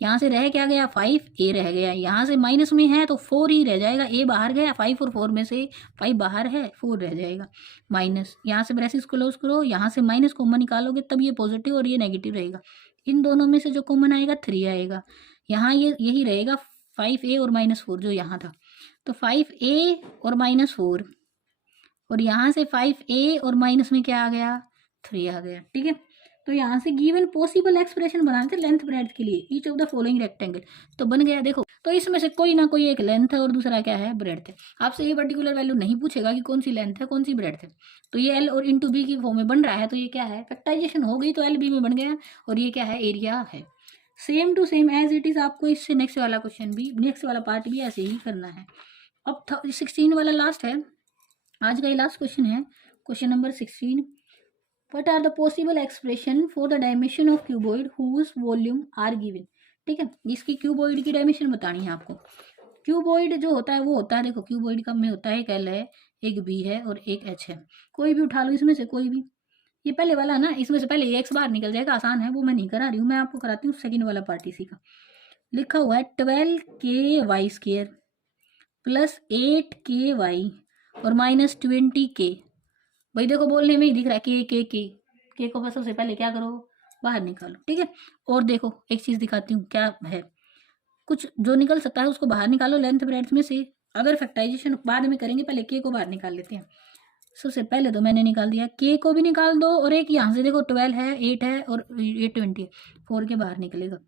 यहाँ से रह क्या गया 5, ए रह गया, यहाँ से माइनस में है तो 4 ही रह जाएगा, ए बाहर गया, 5 और 4 में से 5 बाहर है, 4 रह जाएगा माइनस, यहाँ से ब्रैकेट क्लोज करो, यहाँ से माइनस कॉमन निकालोगे तब ये पॉजिटिव और ये नेगेटिव रहेगा। इन दोनों में से जो कॉमन आएगा 3 आएगा, यहाँ ये यही रहेगा 5a और -4 जो यहाँ था, तो 5a और -4 और यहाँ से 5a और माइनस में क्या आ गया 3 आ गया। ठीक है, तो यहाँ से गिवन पॉसिबल एक्सप्रेशन बनाए थे लेंथ ब्रेड्थ के लिए, each of the following rectangle, तो बन गया। देखो तो इसमें से कोई ना कोई एक लेंथ है और दूसरा क्या है ब्रेड्थ है। आपसे ये पर्टिकुलर वैल्यू नहीं पूछेगा कि कौन सी लेंथ है कौन सी ब्रेड्थ है, तो ये एल और इंटू बी की फॉर्म में बन रहा है, तो ये क्या है फैक्टराइजेशन हो गई, तो एल बी में बन गया और ये क्या है एरिया है। Same to same as it is आपको इससे नेक्स्ट वाला क्वेश्चन भी, नेक्स्ट वाला पार्ट भी ऐसे ही करना है। अब 16 वाला लास्ट है, आज का ये लास्ट क्वेश्चन है, question number 16। What are the possible expression for the dimension of cuboid whose volume are given। ठीक है, इसकी क्यूबॉइड की डायमेंशन बतानी है आपको। क्यूबॉइड जो होता है वो होता है, देखो क्यूबॉइड का में होता है एक एल है, एक बी है और एक एच है, कोई भी उठा लो इसमें से कोई भी। ये पहले वाला ना, इसमें से पहले एक्स बाहर निकल जाएगा, आसान है, वो मैं नहीं करा रही हूँ, मैं आपको कराती हूँ सेकंड वाला पार्ट इसी का। लिखा हुआ है 12k² प्लस 8k² और माइनस 20k। भाई देखो बोलने में ही दिख रहा है के को बस सबसे पहले क्या करो बाहर निकालो। ठीक है, और देखो एक चीज दिखाती हूँ क्या है, कुछ जो निकल सकता है उसको बाहर निकालो लेंथ ब्रेड्थ में से, अगर फैक्टराइजेशन बाद में करेंगे पहले के को बाहर निकाल लेते हैं। सबसे पहले तो मैंने निकाल दिया, के को भी निकाल दो और एक यहाँ से देखो 12 है 8 है और ये 20 है, 4 के बाहर निकलेगा,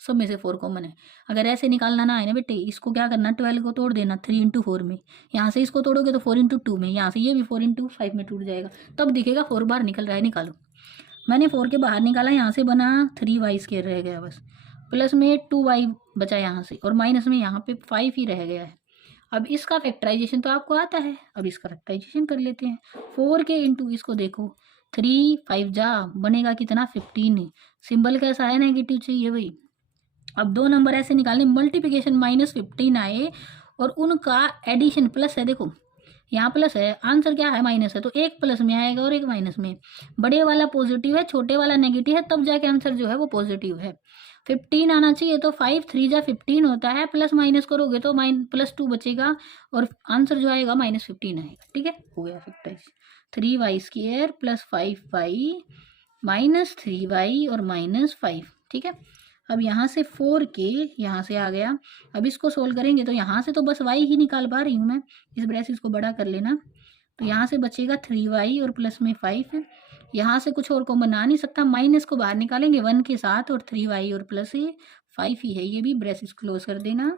सब में से 4 कॉमन है। अगर ऐसे निकालना ना आए ना बेटे, इसको क्या करना 12 को तोड़ देना 3 इंटू 4 में, यहाँ से इसको तोड़ोगे तो 4 इंटू 2 में, यहाँ से ये भी 4 इंटू 5 में टूट जाएगा, तब दिखेगा 4 बाहर निकल रहा है। निकालो, मैंने 4 के बाहर निकाला, यहाँ से बना 3y² रह गया बस, प्लस में 2y बचा यहाँ से और माइनस में यहाँ पे 5 ही रह गया है। अब इसका फैक्टराइजेशन तो आपको आता है, अब इसका फैक्टराइजेशन कर लेते हैं। 4 के इंटू इसको देखो 3 5 जा बनेगा कितना 15, सिंबल कैसा है नेगेटिव चाहिए भाई। अब दो नंबर ऐसे निकालने, मल्टीप्लिकेशन -15 आए और उनका एडिशन प्लस है, देखो यहाँ प्लस है, आंसर क्या है माइनस है, तो एक प्लस में आएगा और एक माइनस में। बड़े वाला पॉजिटिव है छोटे वाला नेगेटिव है, तब जाके आंसर जो है वो पॉजिटिव है। 15 आना चाहिए, तो 5 3 जा 15 होता है, प्लस माइनस करोगे तो +2 बचेगा और आंसर जो आएगा -15 आएगा। ठीक है, हो गया factorise, 3y² plus 5y minus 3y और -5। ठीक है, अब यहाँ से 4k यहाँ से आ गया, अब इसको सोल्व करेंगे तो यहाँ से तो बस y ही निकाल पा रही हूँ मैं, इस ब्रैकेट को बड़ा कर लेना, तो यहाँ से बचेगा 3y और प्लस में 5 है, यहाँ से कुछ और कॉमन आ नहीं सकता, माइनस को बाहर निकालेंगे 1 के साथ और 3y और प्लस 5 ही है, ये भी ब्रैकेट क्लोज कर देना।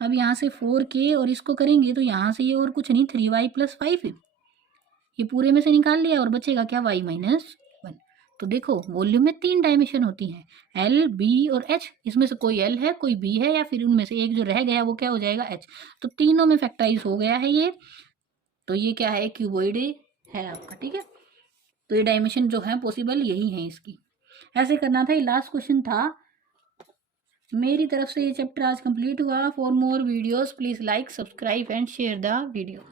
अब यहाँ से 4k और इसको करेंगे तो यहाँ से ये और कुछ नहीं 3y प्लस 5 है, ये पूरे में से निकाल लिया और बचेगा क्या y -1। तो देखो वॉल्यूम में 3 डायमेंशन होती हैं, एल बी और एच, इसमें से कोई एल है कोई बी है या फिर उनमें से एक जो रह गया वो क्या हो जाएगा एच, तो तीनों में फैक्टराइज हो गया है ये, तो ये क्या है क्यूबॉइड है आपका। ठीक है, तो ये डायमेंशन जो है पॉसिबल यही है इसकी, ऐसे करना था। ये लास्ट क्वेश्चन था मेरी तरफ से, ये चैप्टर आज कंप्लीट हुआ। For more videos please like subscribe and share the video.